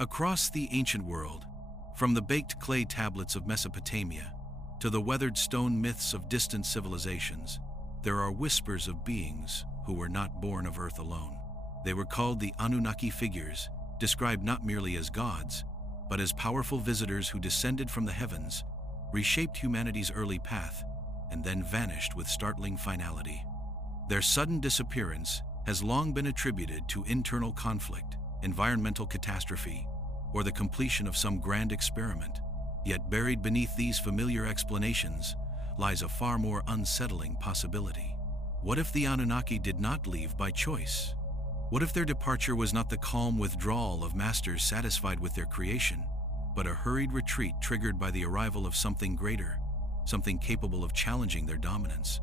Across the ancient world, from the baked clay tablets of Mesopotamia to the weathered stone myths of distant civilizations, there are whispers of beings who were not born of Earth alone. They were called the Anunnaki figures, described not merely as gods, but as powerful visitors who descended from the heavens, reshaped humanity's early path, and then vanished with startling finality. Their sudden disappearance has long been attributed to internal conflict, environmental catastrophe, or the completion of some grand experiment. Yet buried beneath these familiar explanations lies a far more unsettling possibility. What if the Anunnaki did not leave by choice? What if their departure was not the calm withdrawal of masters satisfied with their creation, but a hurried retreat triggered by the arrival of something greater, something capable of challenging their dominance?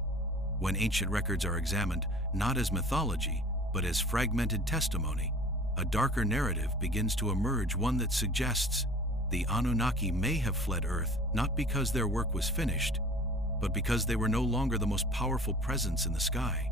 When ancient records are examined not as mythology, but as fragmented testimony, a darker narrative begins to emerge, one that suggests the Anunnaki may have fled Earth not because their work was finished, but because they were no longer the most powerful presence in the sky.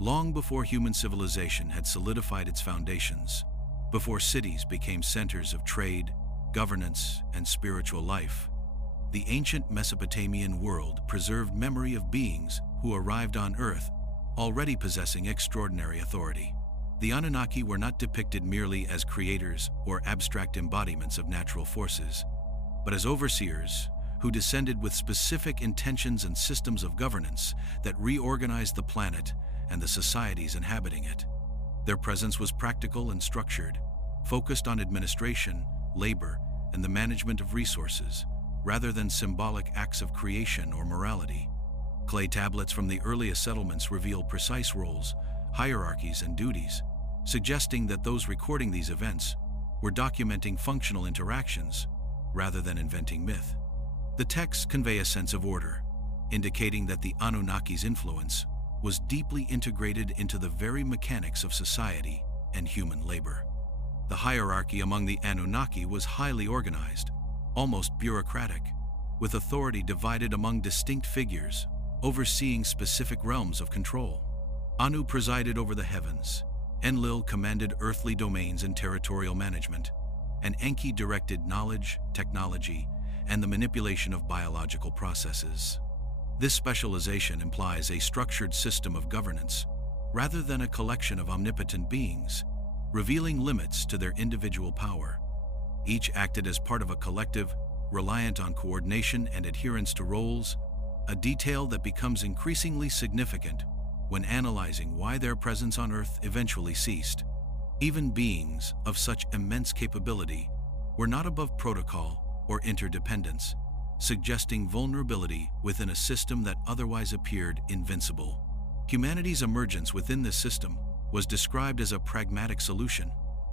Long before human civilization had solidified its foundations, before cities became centers of trade, governance, and spiritual life, the ancient Mesopotamian world preserved memory of beings who arrived on Earth already possessing extraordinary authority. The Anunnaki were not depicted merely as creators or abstract embodiments of natural forces, but as overseers who descended with specific intentions and systems of governance that reorganized the planet and the societies inhabiting it. Their presence was practical and structured, focused on administration, labor, and the management of resources, rather than symbolic acts of creation or morality. Clay tablets from the earliest settlements reveal precise roles, hierarchies, and duties, suggesting that those recording these events were documenting functional interactions rather than inventing myth. The texts convey a sense of order, indicating that the Anunnaki's influence was deeply integrated into the very mechanics of society and human labor. The hierarchy among the Anunnaki was highly organized, almost bureaucratic, with authority divided among distinct figures, overseeing specific realms of control. Anu presided over the heavens, Enlil commanded earthly domains and territorial management, and Enki directed knowledge, technology, and the manipulation of biological processes. This specialization implies a structured system of governance, rather than a collection of omnipotent beings, revealing limits to their individual power. Each acted as part of a collective, reliant on coordination and adherence to roles, a detail that becomes increasingly significant when analyzing why their presence on Earth eventually ceased. Even beings of such immense capability were not above protocol or interdependence, suggesting vulnerability within a system that otherwise appeared invincible. Humanity's emergence within this system was described as a pragmatic solution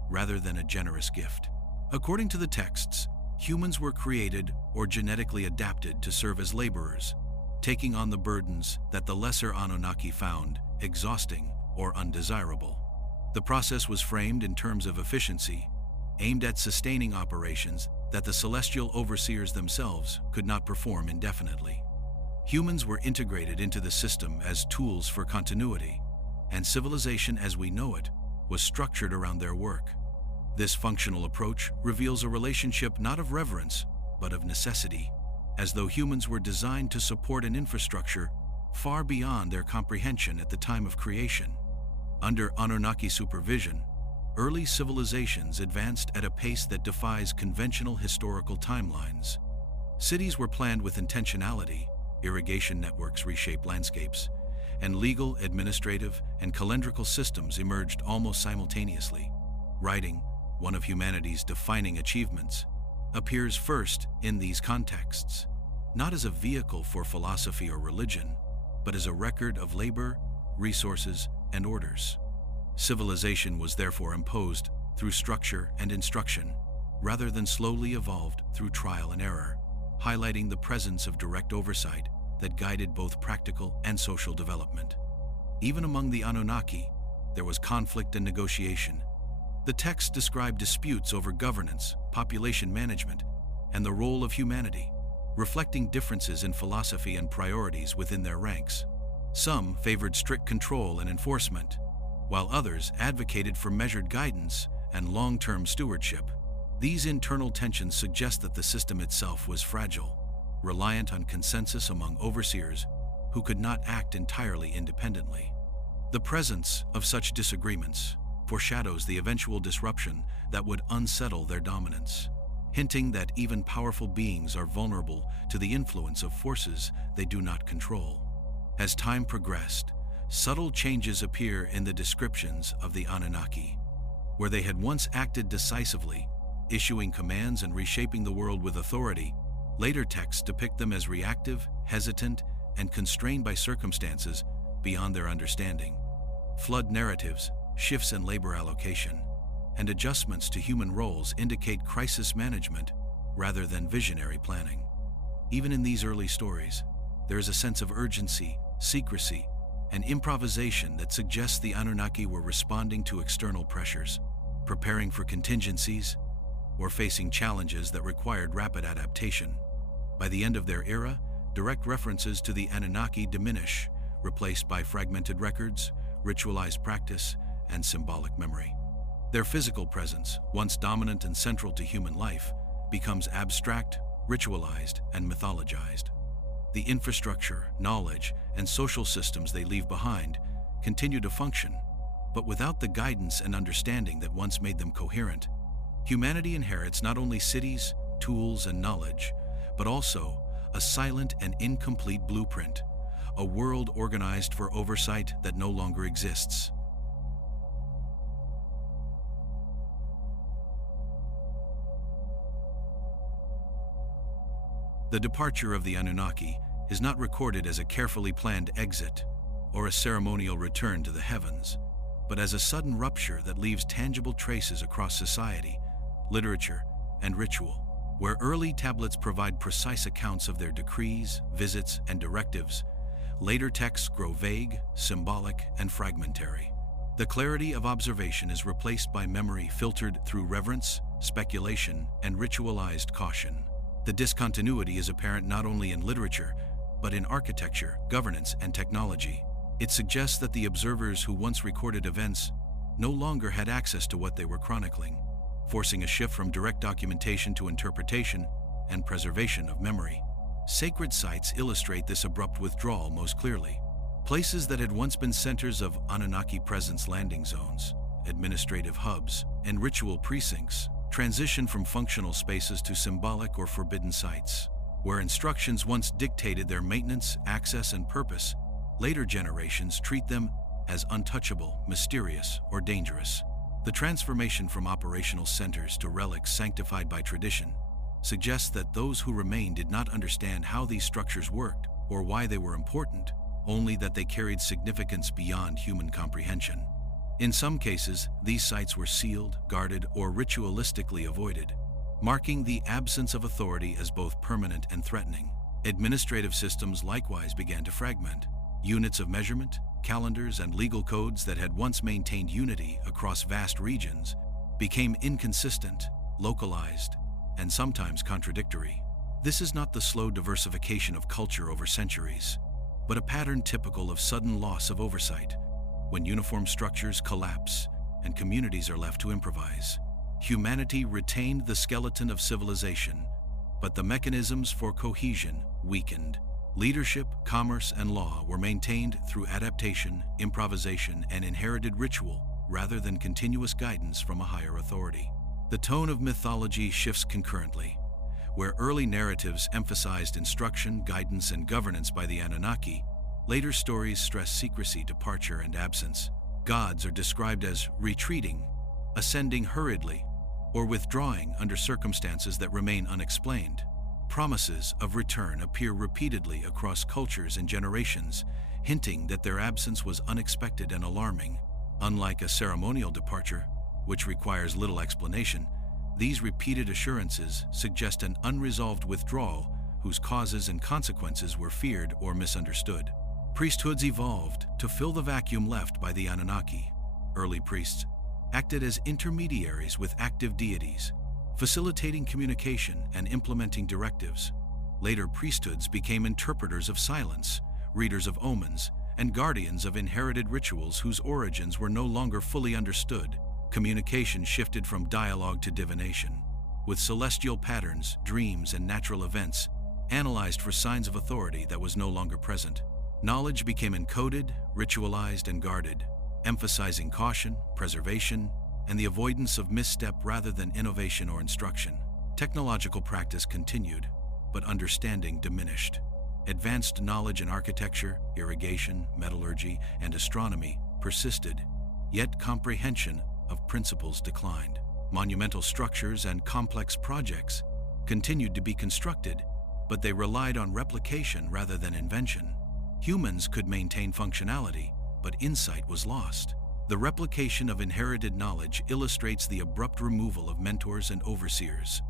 rather than a generous gift. According to the texts, humans were created or genetically adapted to serve as laborers, taking on the burdens that the lesser Anunnaki found exhausting or undesirable. The process was framed in terms of efficiency, aimed at sustaining operations that the celestial overseers themselves could not perform indefinitely. Humans were integrated into the system as tools for continuity, and civilization as we know it was structured around their work. This functional approach reveals a relationship not of reverence, but of necessity, as though humans were designed to support an infrastructure far beyond their comprehension at the time of creation. Under Anunnaki supervision, early civilizations advanced at a pace that defies conventional historical timelines. Cities were planned with intentionality, irrigation networks reshaped landscapes, and legal, administrative, and calendrical systems emerged almost simultaneously. Writing, one of humanity's defining achievements, appears first in these contexts, not as a vehicle for philosophy or religion, but as a record of labor, resources, and orders. Civilization was therefore imposed through structure and instruction, rather than slowly evolved through trial and error, highlighting the presence of direct oversight that guided both practical and social development. Even among the Anunnaki, there was conflict and negotiation. The texts describe disputes over governance, population management, and the role of humanity, reflecting differences in philosophy and priorities within their ranks. Some favored strict control and enforcement, while others advocated for measured guidance and long-term stewardship. These internal tensions suggest that the system itself was fragile, reliant on consensus among overseers who could not act entirely independently. The presence of such disagreements foreshadows the eventual disruption that would unsettle their dominance, hinting that even powerful beings are vulnerable to the influence of forces they do not control. As time progressed, subtle changes appear in the descriptions of the Anunnaki, where they had once acted decisively, issuing commands and reshaping the world with authority. Later texts depict them as reactive, hesitant, and constrained by circumstances beyond their understanding. Flood narratives, shifts in labor allocation, and adjustments to human roles indicate crisis management rather than visionary planning. Even in these early stories, there is a sense of urgency, secrecy, and improvisation that suggests the Anunnaki were responding to external pressures, preparing for contingencies, or facing challenges that required rapid adaptation. By the end of their era, direct references to the Anunnaki diminish, replaced by fragmented records, ritualized practice, and symbolic memory. Their physical presence, once dominant and central to human life, becomes abstract, ritualized, and mythologized. The infrastructure, knowledge, and social systems they leave behind continue to function, but without the guidance and understanding that once made them coherent. Humanity inherits not only cities, tools, and knowledge, but also a silent and incomplete blueprint, a world organized for oversight that no longer exists. The departure of the Anunnaki is not recorded as a carefully planned exit or a ceremonial return to the heavens, but as a sudden rupture that leaves tangible traces across society, literature, and ritual. Where early tablets provide precise accounts of their decrees, visits, and directives, later texts grow vague, symbolic, and fragmentary. The clarity of observation is replaced by memory filtered through reverence, speculation, and ritualized caution. The discontinuity is apparent not only in literature, but in architecture, governance, and technology. It suggests that the observers who once recorded events no longer had access to what they were chronicling, forcing a shift from direct documentation to interpretation and preservation of memory. Sacred sites illustrate this abrupt withdrawal most clearly. Places that had once been centers of Anunnaki presence, landing zones, administrative hubs, and ritual precincts, transition from functional spaces to symbolic or forbidden sites. Where instructions once dictated their maintenance, access, and purpose, later generations treat them as untouchable, mysterious, or dangerous. The transformation from operational centers to relics sanctified by tradition suggests that those who remained did not understand how these structures worked or why they were important, only that they carried significance beyond human comprehension. In some cases, these sites were sealed, guarded, or ritualistically avoided, marking the absence of authority as both permanent and threatening. Administrative systems likewise began to fragment. Units of measurement, calendars, and legal codes that had once maintained unity across vast regions became inconsistent, localized, and sometimes contradictory. This is not the slow diversification of culture over centuries, but a pattern typical of sudden loss of oversight, when uniform structures collapse and communities are left to improvise. Humanity retained the skeleton of civilization, but the mechanisms for cohesion weakened. Leadership, commerce, and law were maintained through adaptation, improvisation, and inherited ritual rather than continuous guidance from a higher authority. The tone of mythology shifts concurrently. Where early narratives emphasized instruction, guidance, and governance by the Anunnaki, later stories stress secrecy, departure, and absence. Gods are described as retreating, ascending hurriedly, or withdrawing under circumstances that remain unexplained. Promises of return appear repeatedly across cultures and generations, hinting that their absence was unexpected and alarming. Unlike a ceremonial departure, which requires little explanation, these repeated assurances suggest an unresolved withdrawal whose causes and consequences were feared or misunderstood. Priesthoods evolved to fill the vacuum left by the Anunnaki. Early priests acted as intermediaries with active deities, facilitating communication and implementing directives. Later priesthoods became interpreters of silence, readers of omens, and guardians of inherited rituals whose origins were no longer fully understood. Communication shifted from dialogue to divination, with celestial patterns, dreams, and natural events analyzed for signs of authority that was no longer present. Knowledge became encoded, ritualized, and guarded, emphasizing caution, preservation, and the avoidance of misstep rather than innovation or instruction. Technological practice continued, but understanding diminished. Advanced knowledge in architecture, irrigation, metallurgy, and astronomy persisted, yet comprehension of principles declined. Monumental structures and complex projects continued to be constructed, but they relied on replication rather than invention. Humans could maintain functionality, but insight was lost. The replication of inherited knowledge illustrates the abrupt removal of mentors and overseers,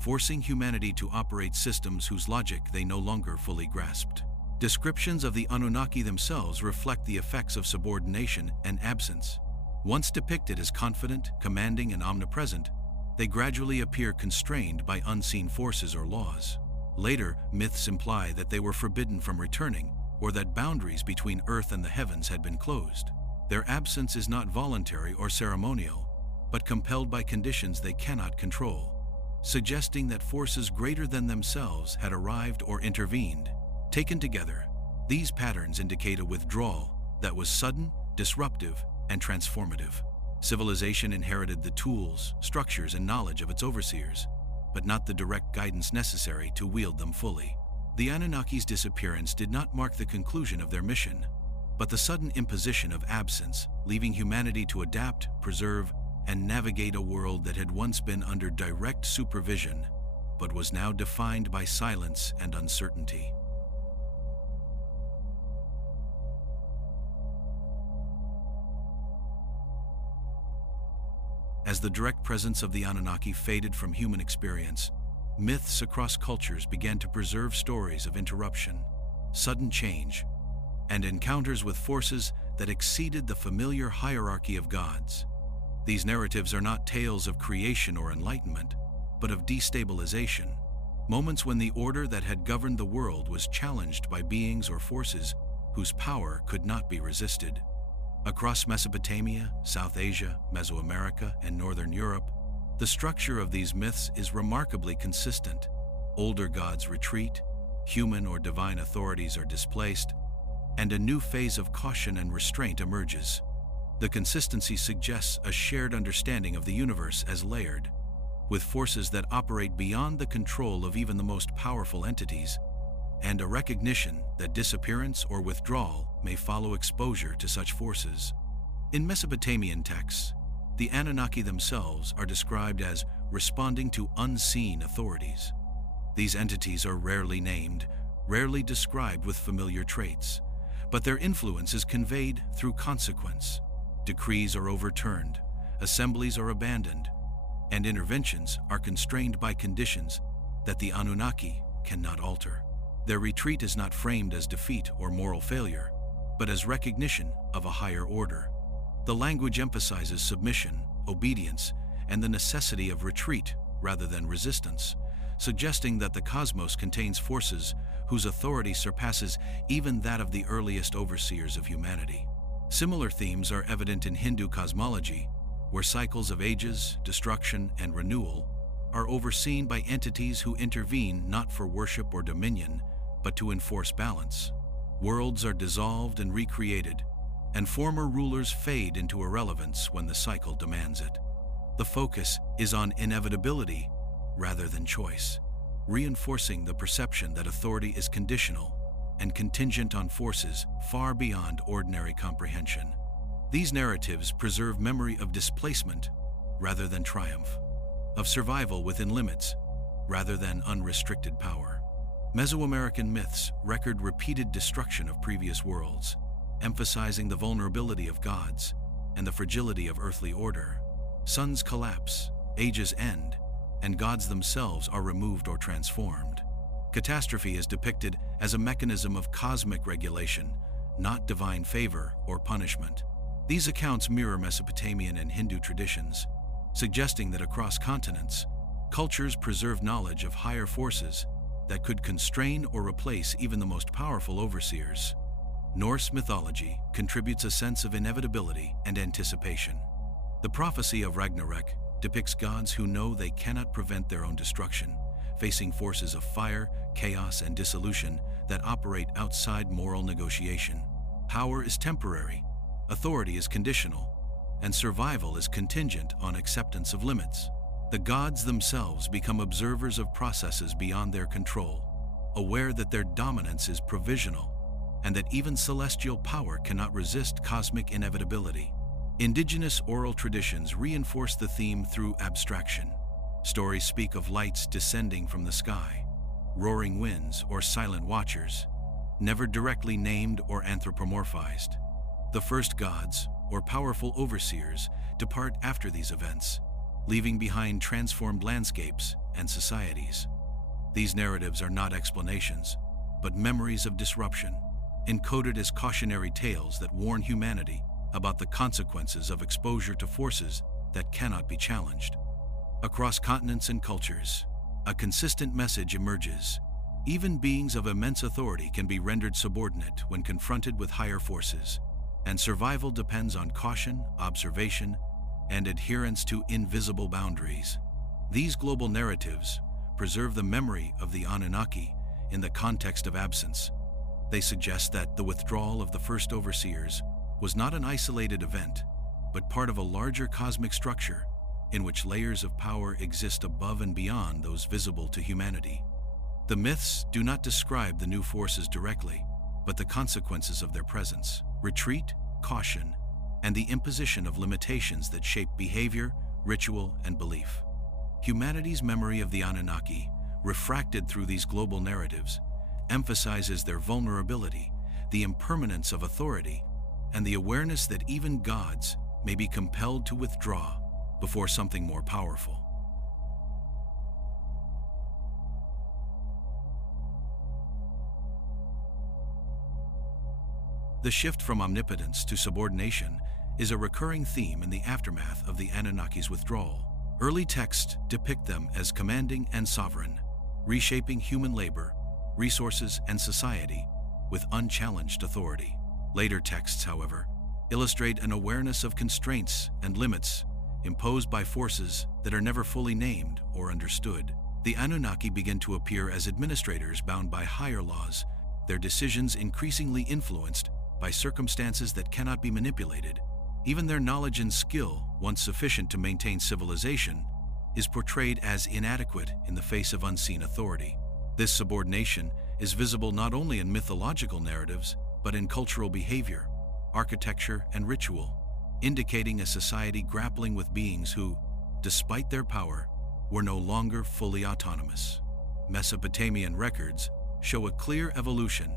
forcing humanity to operate systems whose logic they no longer fully grasped. Descriptions of the Anunnaki themselves reflect the effects of subordination and absence. Once depicted as confident, commanding, and omnipresent, they gradually appear constrained by unseen forces or laws. Later, myths imply that they were forbidden from returning, or that boundaries between Earth and the heavens had been closed. Their absence is not voluntary or ceremonial, but compelled by conditions they cannot control, suggesting that forces greater than themselves had arrived or intervened. Taken together, these patterns indicate a withdrawal that was sudden, disruptive, and transformative. Civilization inherited the tools, structures, and knowledge of its overseers, but not the direct guidance necessary to wield them fully. The Anunnaki's disappearance did not mark the conclusion of their mission, but the sudden imposition of absence, leaving humanity to adapt, preserve, and navigate a world that had once been under direct supervision, but was now defined by silence and uncertainty. As the direct presence of the Anunnaki faded from human experience, myths across cultures began to preserve stories of interruption, sudden change, and encounters with forces that exceeded the familiar hierarchy of gods. These narratives are not tales of creation or enlightenment, but of destabilization, moments when the order that had governed the world was challenged by beings or forces whose power could not be resisted. Across Mesopotamia, South Asia, Mesoamerica, and Northern Europe, the structure of these myths is remarkably consistent. Older gods retreat, human or divine authorities are displaced, and a new phase of caution and restraint emerges. The consistency suggests a shared understanding of the universe as layered, with forces that operate beyond the control of even the most powerful entities, and a recognition that disappearance or withdrawal may follow exposure to such forces. In Mesopotamian texts, the Anunnaki themselves are described as responding to unseen authorities. These entities are rarely named, rarely described with familiar traits, but their influence is conveyed through consequence. Decrees are overturned, assemblies are abandoned, and interventions are constrained by conditions that the Anunnaki cannot alter. Their retreat is not framed as defeat or moral failure, but as recognition of a higher order. The language emphasizes submission, obedience, and the necessity of retreat rather than resistance, suggesting that the cosmos contains forces whose authority surpasses even that of the earliest overseers of humanity. Similar themes are evident in Hindu cosmology, where cycles of ages, destruction, and renewal are overseen by entities who intervene not for worship or dominion, but to enforce balance. Worlds are dissolved and recreated, and former rulers fade into irrelevance when the cycle demands it. The focus is on inevitability rather than choice, reinforcing the perception that authority is conditional and contingent on forces far beyond ordinary comprehension. These narratives preserve memory of displacement rather than triumph, of survival within limits rather than unrestricted power. Mesoamerican myths record repeated destruction of previous worlds, emphasizing the vulnerability of gods and the fragility of earthly order. Suns collapse, ages end, and gods themselves are removed or transformed. Catastrophe is depicted as a mechanism of cosmic regulation, not divine favor or punishment. These accounts mirror Mesopotamian and Hindu traditions, suggesting that across continents, cultures preserve knowledge of higher forces that could constrain or replace even the most powerful overseers. Norse mythology contributes a sense of inevitability and anticipation. The prophecy of Ragnarok depicts gods who know they cannot prevent their own destruction, facing forces of fire, chaos, and dissolution that operate outside moral negotiation. Power is temporary, authority is conditional, and survival is contingent on acceptance of limits. The gods themselves become observers of processes beyond their control, aware that their dominance is provisional, and that even celestial power cannot resist cosmic inevitability. Indigenous oral traditions reinforce the theme through abstraction. Stories speak of lights descending from the sky, roaring winds, or silent watchers, never directly named or anthropomorphized. The first gods, or powerful overseers, depart after these events, leaving behind transformed landscapes and societies. These narratives are not explanations, but memories of disruption, encoded as cautionary tales that warn humanity about the consequences of exposure to forces that cannot be challenged. Across continents and cultures, a consistent message emerges. Even beings of immense authority can be rendered subordinate when confronted with higher forces, and survival depends on caution, observation, and adherence to invisible boundaries. These global narratives preserve the memory of the Anunnaki in the context of absence. They suggest that the withdrawal of the first overseers was not an isolated event, but part of a larger cosmic structure in which layers of power exist above and beyond those visible to humanity. The myths do not describe the new forces directly, but the consequences of their presence: retreat, caution, and the imposition of limitations that shape behavior, ritual, and belief. Humanity's memory of the Anunnaki, refracted through these global narratives, emphasizes their vulnerability, the impermanence of authority, and the awareness that even gods may be compelled to withdraw before something more powerful. The shift from omnipotence to subordination is a recurring theme in the aftermath of the Anunnaki's withdrawal. Early texts depict them as commanding and sovereign, reshaping human labor, resources, and society with unchallenged authority. Later texts, however, illustrate an awareness of constraints and limits imposed by forces that are never fully named or understood. The Anunnaki begin to appear as administrators bound by higher laws, their decisions increasingly influenced by circumstances that cannot be manipulated. Even their knowledge and skill, once sufficient to maintain civilization, is portrayed as inadequate in the face of unseen authority. This subordination is visible not only in mythological narratives, but in cultural behavior, architecture, and ritual, indicating a society grappling with beings who, despite their power, were no longer fully autonomous. Mesopotamian records show a clear evolution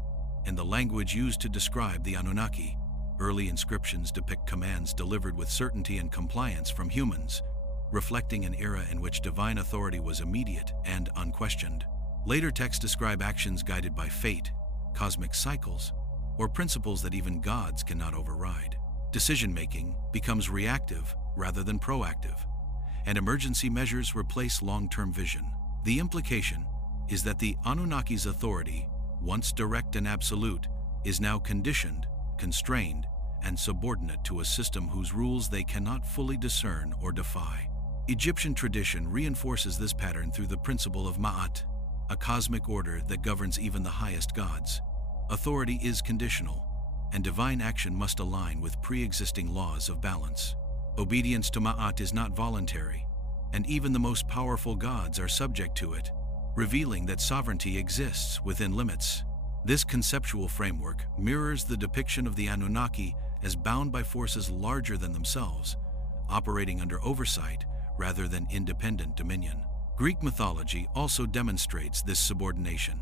in the language used to describe the Anunnaki. Early inscriptions depict commands delivered with certainty and compliance from humans, reflecting an era in which divine authority was immediate and unquestioned. Later texts describe actions guided by fate, cosmic cycles, or principles that even gods cannot override. Decision-making becomes reactive rather than proactive, and emergency measures replace long-term vision. The implication is that the Anunnaki's authority, once direct and absolute, is now conditioned, constrained, and subordinate to a system whose rules they cannot fully discern or defy. Egyptian tradition reinforces this pattern through the principle of Ma'at, a cosmic order that governs even the highest gods. Authority is conditional, and divine action must align with pre-existing laws of balance. Obedience to Ma'at is not voluntary, and even the most powerful gods are subject to it, revealing that sovereignty exists within limits. This conceptual framework mirrors the depiction of the Anunnaki as bound by forces larger than themselves, operating under oversight rather than independent dominion. Greek mythology also demonstrates this subordination.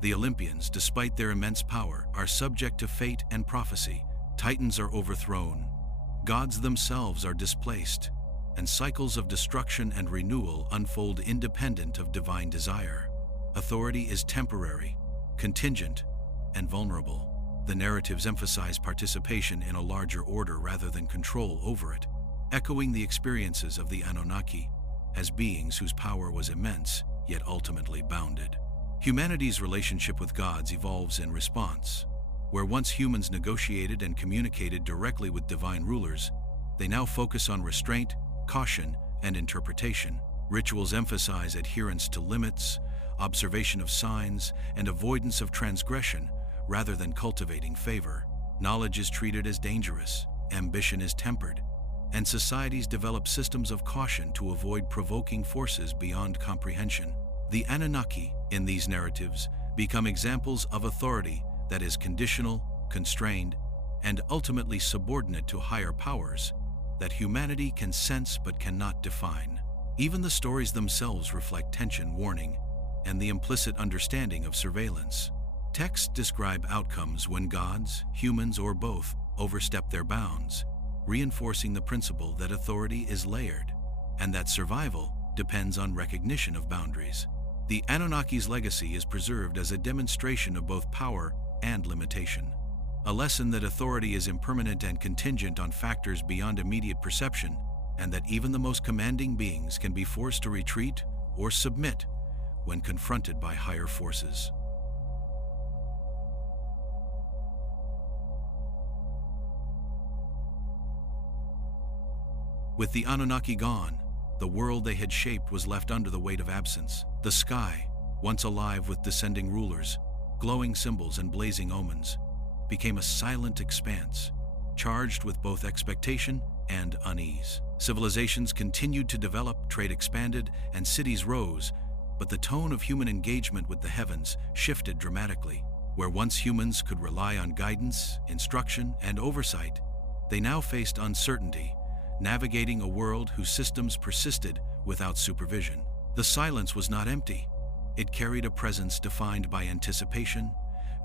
The Olympians, despite their immense power, are subject to fate and prophecy. Titans are overthrown, gods themselves are displaced, and cycles of destruction and renewal unfold independent of divine desire. Authority is temporary, contingent, and vulnerable. The narratives emphasize participation in a larger order rather than control over it, echoing the experiences of the Anunnaki as beings whose power was immense yet ultimately bounded. Humanity's relationship with gods evolves in response. Where once humans negotiated and communicated directly with divine rulers, they now focus on restraint, caution, and interpretation. Rituals emphasize adherence to limits, observation of signs, and avoidance of transgression, rather than cultivating favor. Knowledge is treated as dangerous, ambition is tempered, and societies develop systems of caution to avoid provoking forces beyond comprehension. The Anunnaki, in these narratives, become examples of authority that is conditional, constrained, and ultimately subordinate to higher powers that humanity can sense but cannot define. Even the stories themselves reflect tension, warning, and the implicit understanding of surveillance. Texts describe outcomes when gods, humans, or both overstep their bounds, reinforcing the principle that authority is layered and that survival depends on recognition of boundaries. The Anunnaki's legacy is preserved as a demonstration of both power and limitation, a lesson that authority is impermanent and contingent on factors beyond immediate perception, and that even the most commanding beings can be forced to retreat or submit when confronted by higher forces. With the Anunnaki gone, the world they had shaped was left under the weight of absence. The sky, once alive with descending rulers, glowing symbols and blazing omens, became a silent expanse, charged with both expectation and unease. Civilizations continued to develop, trade expanded, and cities rose, but the tone of human engagement with the heavens shifted dramatically. Where once humans could rely on guidance, instruction, and oversight, they now faced uncertainty, navigating a world whose systems persisted without supervision. The silence was not empty. It carried a presence defined by anticipation,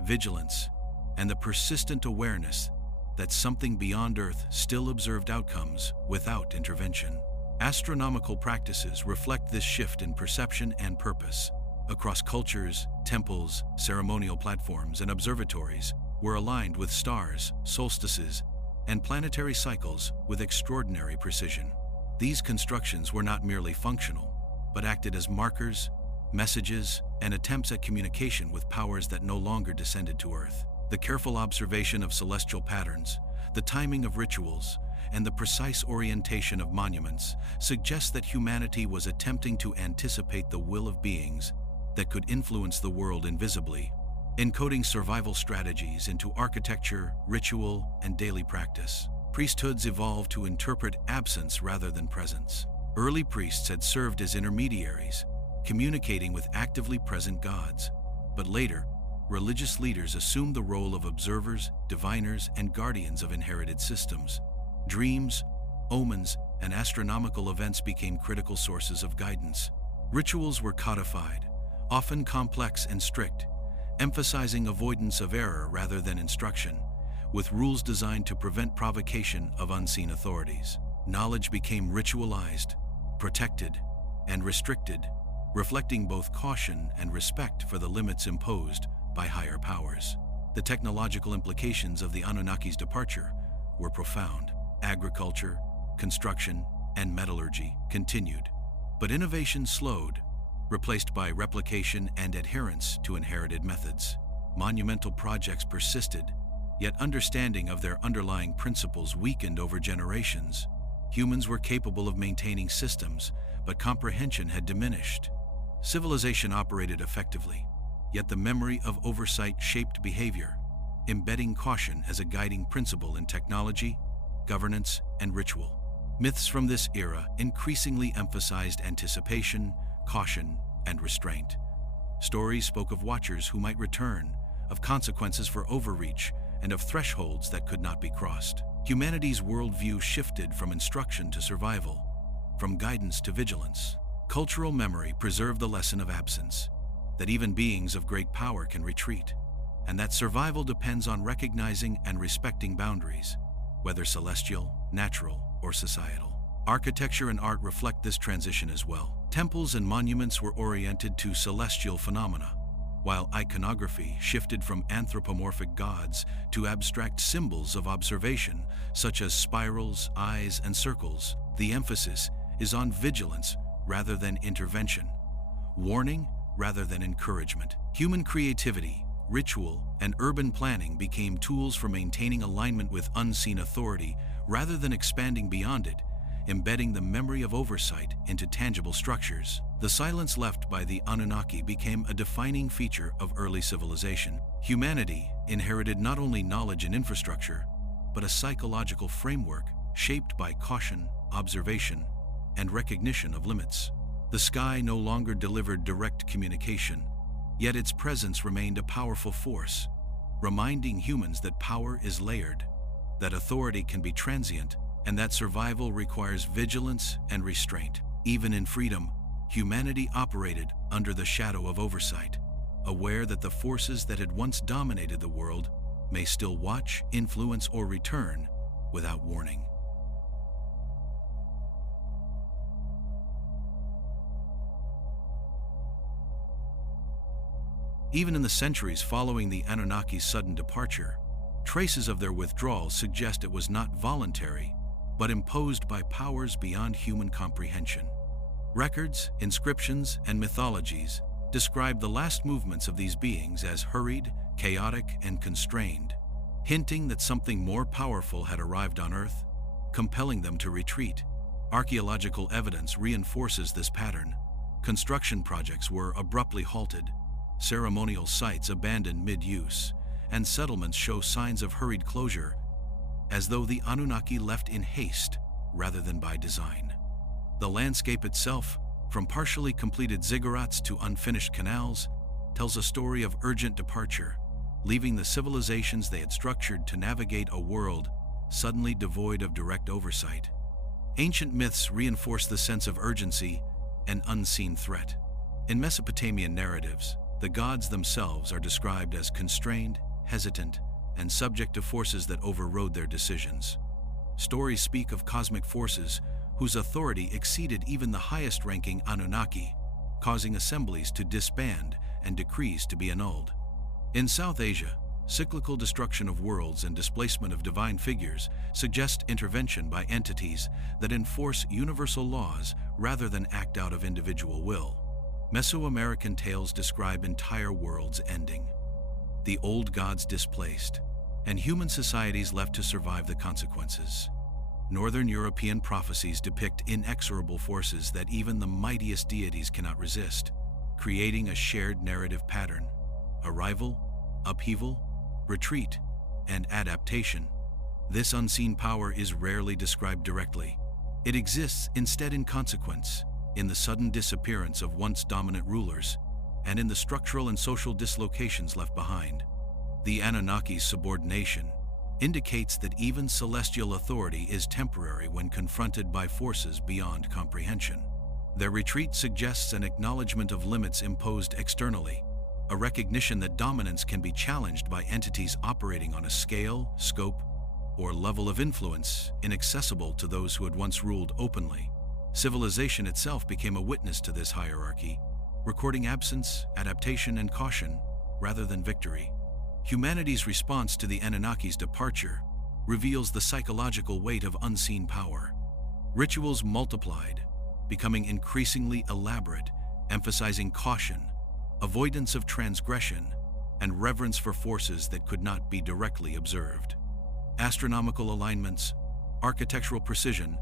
vigilance, and the persistent awareness that something beyond Earth still observed outcomes without intervention. Astronomical practices reflect this shift in perception and purpose. Across cultures, temples, ceremonial platforms, and observatories were aligned with stars, solstices, and planetary cycles with extraordinary precision. These constructions were not merely functional, but acted as markers, messages, and attempts at communication with powers that no longer descended to Earth. The careful observation of celestial patterns, the timing of rituals, and the precise orientation of monuments suggest that humanity was attempting to anticipate the will of beings that could influence the world invisibly, encoding survival strategies into architecture, ritual, and daily practice. Priesthoods evolved to interpret absence rather than presence. Early priests had served as intermediaries, communicating with actively present gods, but later, religious leaders assumed the role of observers, diviners, and guardians of inherited systems. Dreams, omens, and astronomical events became critical sources of guidance. Rituals were codified, often complex and strict, emphasizing avoidance of error rather than instruction, with rules designed to prevent provocation of unseen authorities. Knowledge became ritualized, protected, and restricted, reflecting both caution and respect for the limits imposed by higher powers. The technological implications of the Anunnaki's departure were profound. Agriculture, construction, and metallurgy continued, but innovation slowed, replaced by replication and adherence to inherited methods. Monumental projects persisted, yet understanding of their underlying principles weakened over generations. Humans were capable of maintaining systems, but comprehension had diminished. Civilization operated effectively, yet the memory of oversight shaped behavior, embedding caution as a guiding principle in technology, governance, and ritual. Myths from this era increasingly emphasized anticipation, caution, and restraint. Stories spoke of watchers who might return, of consequences for overreach, and of thresholds that could not be crossed. Humanity's worldview shifted from instruction to survival, from guidance to vigilance. Cultural memory preserved the lesson of absence, that even beings of great power can retreat, and that survival depends on recognizing and respecting boundaries, whether celestial, natural, or societal. Architecture and art reflect this transition as well. Temples and monuments were oriented to celestial phenomena, while iconography shifted from anthropomorphic gods to abstract symbols of observation, such as spirals, eyes, and circles. The emphasis is on vigilance rather than intervention, warning rather than encouragement. Human creativity, ritual, and urban planning became tools for maintaining alignment with unseen authority rather than expanding beyond it, embedding the memory of oversight into tangible structures. The silence left by the Anunnaki became a defining feature of early civilization. Humanity inherited not only knowledge and infrastructure, but a psychological framework shaped by caution, observation, and recognition of limits. The sky no longer delivered direct communication, yet its presence remained a powerful force, reminding humans that power is layered, that authority can be transient, and that survival requires vigilance and restraint. Even in freedom, humanity operated under the shadow of oversight, aware that the forces that had once dominated the world may still watch, influence, or return without warning. Even in the centuries following the Anunnaki's sudden departure, traces of their withdrawal suggest it was not voluntary, but imposed by powers beyond human comprehension. Records, inscriptions, and mythologies describe the last movements of these beings as hurried, chaotic, and constrained, hinting that something more powerful had arrived on Earth, compelling them to retreat. Archaeological evidence reinforces this pattern. Construction projects were abruptly halted, ceremonial sites abandoned mid-use, and settlements show signs of hurried closure, as though the Anunnaki left in haste rather than by design. The landscape itself, from partially completed ziggurats to unfinished canals, tells a story of urgent departure, leaving the civilizations they had structured to navigate a world suddenly devoid of direct oversight. Ancient myths reinforce the sense of urgency and unseen threat. In Mesopotamian narratives, the gods themselves are described as constrained, hesitant, and subject to forces that overrode their decisions. Stories speak of cosmic forces whose authority exceeded even the highest-ranking Anunnaki, causing assemblies to disband and decrees to be annulled. In South Asia, cyclical destruction of worlds and displacement of divine figures suggest intervention by entities that enforce universal laws rather than act out of individual will. Mesoamerican tales describe entire worlds ending, the old gods displaced, and human societies left to survive the consequences. Northern European prophecies depict inexorable forces that even the mightiest deities cannot resist, creating a shared narrative pattern: arrival, upheaval, retreat, and adaptation. This unseen power is rarely described directly. It exists instead in consequence, in the sudden disappearance of once dominant rulers, and in the structural and social dislocations left behind. The Anunnaki's subordination indicates that even celestial authority is temporary when confronted by forces beyond comprehension. Their retreat suggests an acknowledgement of limits imposed externally, a recognition that dominance can be challenged by entities operating on a scale, scope, or level of influence inaccessible to those who had once ruled openly. Civilization itself became a witness to this hierarchy, recording absence, adaptation, and caution rather than victory. Humanity's response to the Anunnaki's departure reveals the psychological weight of unseen power. Rituals multiplied, becoming increasingly elaborate, emphasizing caution, avoidance of transgression, and reverence for forces that could not be directly observed. Astronomical alignments, architectural precision,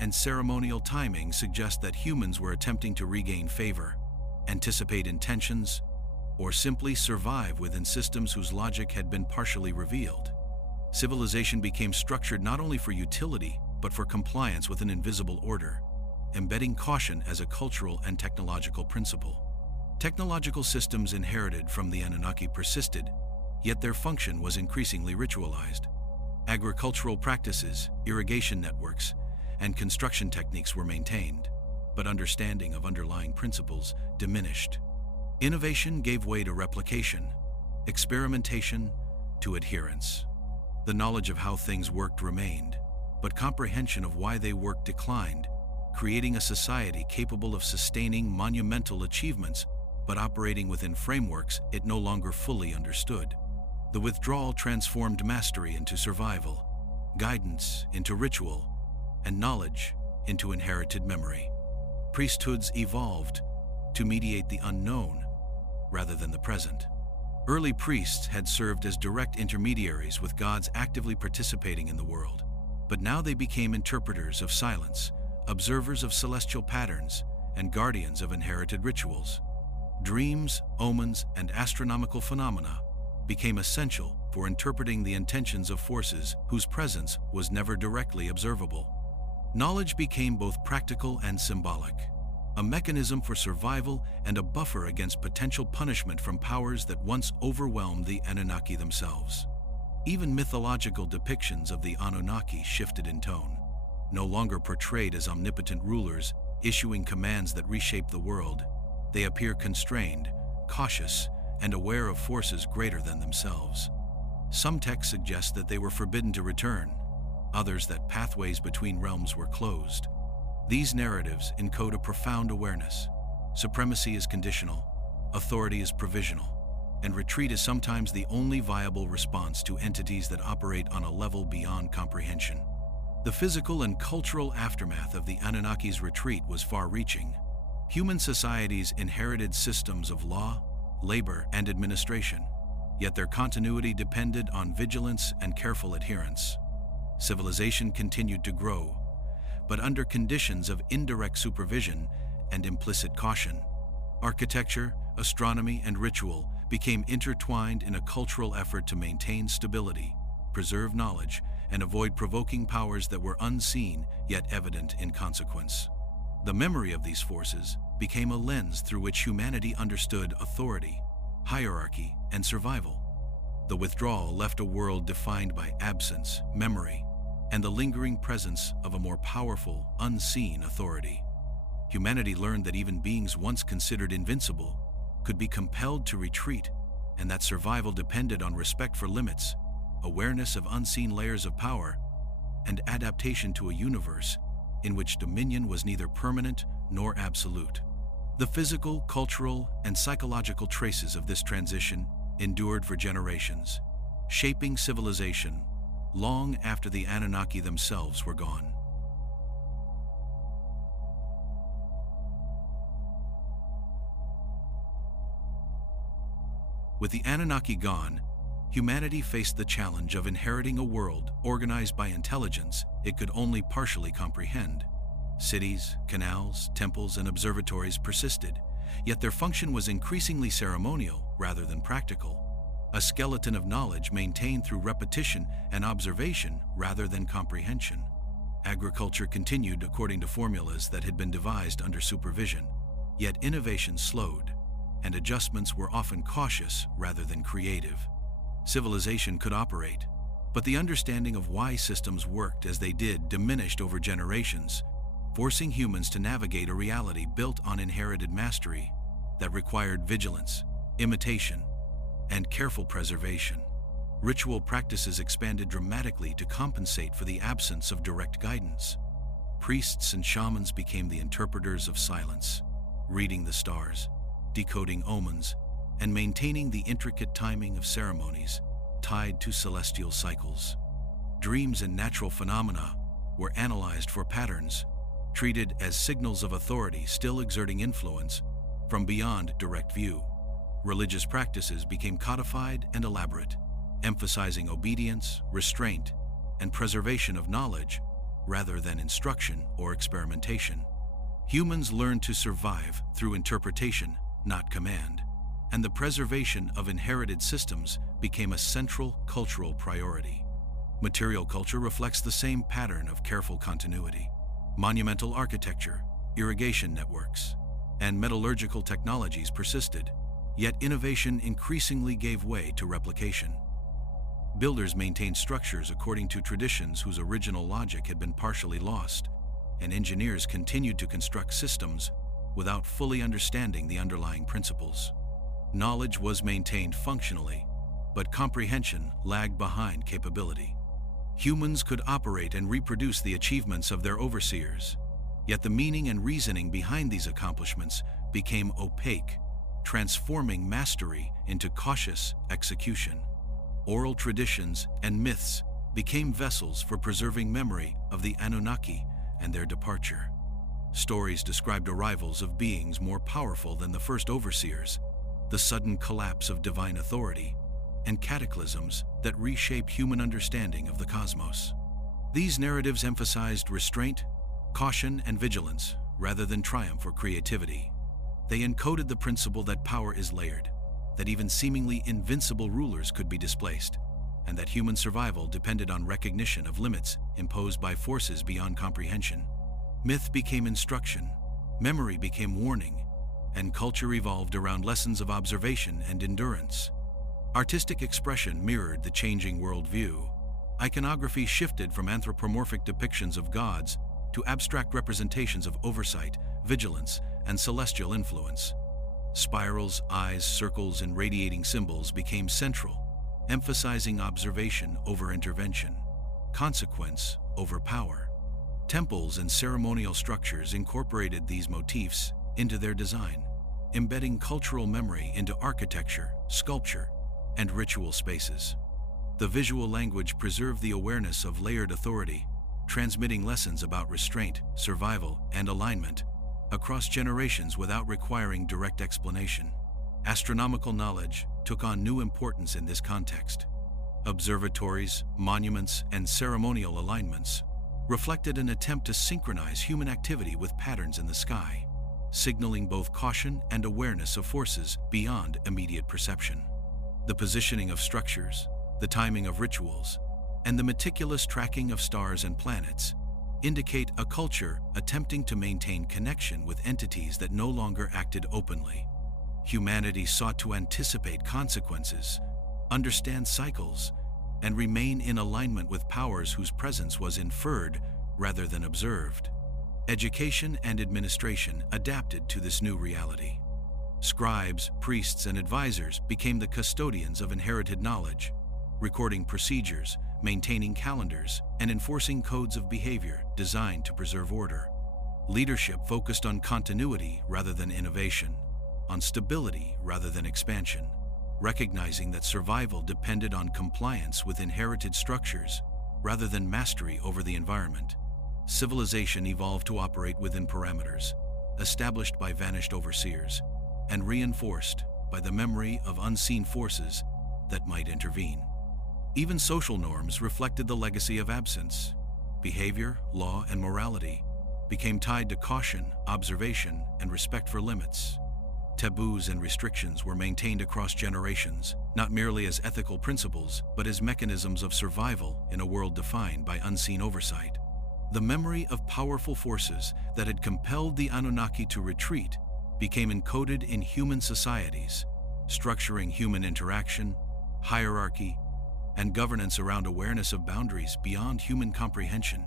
and ceremonial timing suggest that humans were attempting to regain favor, anticipate intentions, or simply survive within systems whose logic had been partially revealed. Civilization became structured not only for utility, but for compliance with an invisible order, embedding caution as a cultural and technological principle. Technological systems inherited from the Anunnaki persisted, yet their function was increasingly ritualized. Agricultural practices, irrigation networks, and construction techniques were maintained, but understanding of underlying principles diminished. Innovation gave way to replication, experimentation to adherence. The knowledge of how things worked remained, but comprehension of why they worked declined, creating a society capable of sustaining monumental achievements but operating within frameworks it no longer fully understood. The withdrawal transformed mastery into survival, guidance into ritual, and knowledge into inherited memory. Priesthoods evolved to mediate the unknown rather than the present. Early priests had served as direct intermediaries with gods actively participating in the world, but now they became interpreters of silence, observers of celestial patterns, and guardians of inherited rituals. Dreams, omens, and astronomical phenomena became essential for interpreting the intentions of forces whose presence was never directly observable. Knowledge became both practical and symbolic, a mechanism for survival and a buffer against potential punishment from powers that once overwhelmed the Anunnaki themselves. Even mythological depictions of the Anunnaki shifted in tone. No longer portrayed as omnipotent rulers issuing commands that reshape the world, they appear constrained, cautious, and aware of forces greater than themselves. Some texts suggest that they were forbidden to return, others that pathways between realms were closed. These narratives encode a profound awareness. Supremacy is conditional, authority is provisional, and retreat is sometimes the only viable response to entities that operate on a level beyond comprehension. The physical and cultural aftermath of the Anunnaki's retreat was far-reaching. Human societies inherited systems of law, labor, and administration, yet their continuity depended on vigilance and careful adherence. Civilization continued to grow, but under conditions of indirect supervision and implicit caution. Architecture, astronomy, and ritual became intertwined in a cultural effort to maintain stability, preserve knowledge, and avoid provoking powers that were unseen yet evident in consequence. The memory of these forces became a lens through which humanity understood authority, hierarchy, and survival. The withdrawal left a world defined by absence, memory, and the lingering presence of a more powerful, unseen authority. Humanity learned that even beings once considered invincible could be compelled to retreat, and that survival depended on respect for limits, awareness of unseen layers of power, and adaptation to a universe in which dominion was neither permanent nor absolute. The physical, cultural, and psychological traces of this transition endured for generations, shaping civilization long after the Anunnaki themselves were gone. With the Anunnaki gone, humanity faced the challenge of inheriting a world organized by intelligence it could only partially comprehend. Cities, canals, temples, and observatories persisted, yet their function was increasingly ceremonial rather than practical. A skeleton of knowledge maintained through repetition and observation rather than comprehension. Agriculture continued according to formulas that had been devised under supervision, yet innovation slowed, and adjustments were often cautious rather than creative. Civilization could operate, but the understanding of why systems worked as they did diminished over generations, forcing humans to navigate a reality built on inherited mastery that required vigilance, imitation, and careful preservation. Ritual practices expanded dramatically to compensate for the absence of direct guidance. Priests and shamans became the interpreters of silence, reading the stars, decoding omens, and maintaining the intricate timing of ceremonies tied to celestial cycles. Dreams and natural phenomena were analyzed for patterns, treated as signals of authority still exerting influence from beyond direct view. Religious practices became codified and elaborate, emphasizing obedience, restraint, and preservation of knowledge rather than instruction or experimentation. Humans learned to survive through interpretation, not command, and the preservation of inherited systems became a central cultural priority. Material culture reflects the same pattern of careful continuity. Monumental architecture, irrigation networks, and metallurgical technologies persisted, yet innovation increasingly gave way to replication. Builders maintained structures according to traditions whose original logic had been partially lost, and engineers continued to construct systems without fully understanding the underlying principles. Knowledge was maintained functionally, but comprehension lagged behind capability. Humans could operate and reproduce the achievements of their overseers, yet the meaning and reasoning behind these accomplishments became opaque, transforming mastery into cautious execution. Oral traditions and myths became vessels for preserving memory of the Anunnaki and their departure. Stories described arrivals of beings more powerful than the first overseers, the sudden collapse of divine authority, and cataclysms that reshape human understanding of the cosmos. These narratives emphasized restraint, caution, and vigilance, rather than triumph or creativity. They encoded the principle that power is layered, that even seemingly invincible rulers could be displaced, and that human survival depended on recognition of limits imposed by forces beyond comprehension. Myth became instruction, memory became warning, and culture evolved around lessons of observation and endurance. Artistic expression mirrored the changing worldview. Iconography shifted from anthropomorphic depictions of gods to abstract representations of oversight, vigilance, and celestial influence. Spirals, eyes, circles, and radiating symbols became central, emphasizing observation over intervention, consequence over power. Temples and ceremonial structures incorporated these motifs into their design, embedding cultural memory into architecture, sculpture, and ritual spaces. The visual language preserved the awareness of layered authority, transmitting lessons about restraint, survival, and alignment across generations without requiring direct explanation. Astronomical knowledge took on new importance in this context. Observatories, monuments, and ceremonial alignments reflected an attempt to synchronize human activity with patterns in the sky, signaling both caution and awareness of forces beyond immediate perception. The positioning of structures, the timing of rituals, and the meticulous tracking of stars and planets indicate a culture attempting to maintain connection with entities that no longer acted openly. Humanity sought to anticipate consequences, understand cycles, and remain in alignment with powers whose presence was inferred rather than observed. Education and administration adapted to this new reality. Scribes, priests, and advisors became the custodians of inherited knowledge, recording procedures, maintaining calendars, and enforcing codes of behavior designed to preserve order. Leadership focused on continuity rather than innovation, on stability rather than expansion, recognizing that survival depended on compliance with inherited structures rather than mastery over the environment. Civilization evolved to operate within parameters, established by vanished overseers, and reinforced by the memory of unseen forces that might intervene. Even social norms reflected the legacy of absence. Behavior, law, and morality became tied to caution, observation, and respect for limits. Taboos and restrictions were maintained across generations, not merely as ethical principles, but as mechanisms of survival in a world defined by unseen oversight. The memory of powerful forces that had compelled the Anunnaki to retreat became encoded in human societies, structuring human interaction, hierarchy, and governance around awareness of boundaries beyond human comprehension.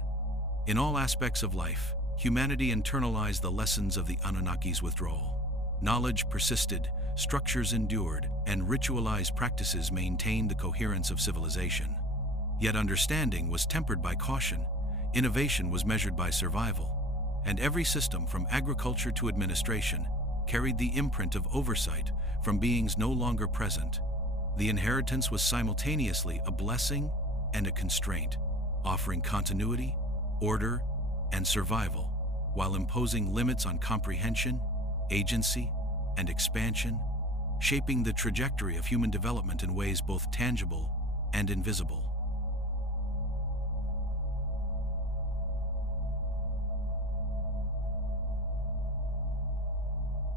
In all aspects of life, humanity internalized the lessons of the Anunnaki's withdrawal. Knowledge persisted, structures endured, and ritualized practices maintained the coherence of civilization. Yet understanding was tempered by caution, innovation was measured by survival, and every system from agriculture to administration carried the imprint of oversight from beings no longer present. The inheritance was simultaneously a blessing and a constraint, offering continuity, order, and survival, while imposing limits on comprehension, agency, and expansion, shaping the trajectory of human development in ways both tangible and invisible.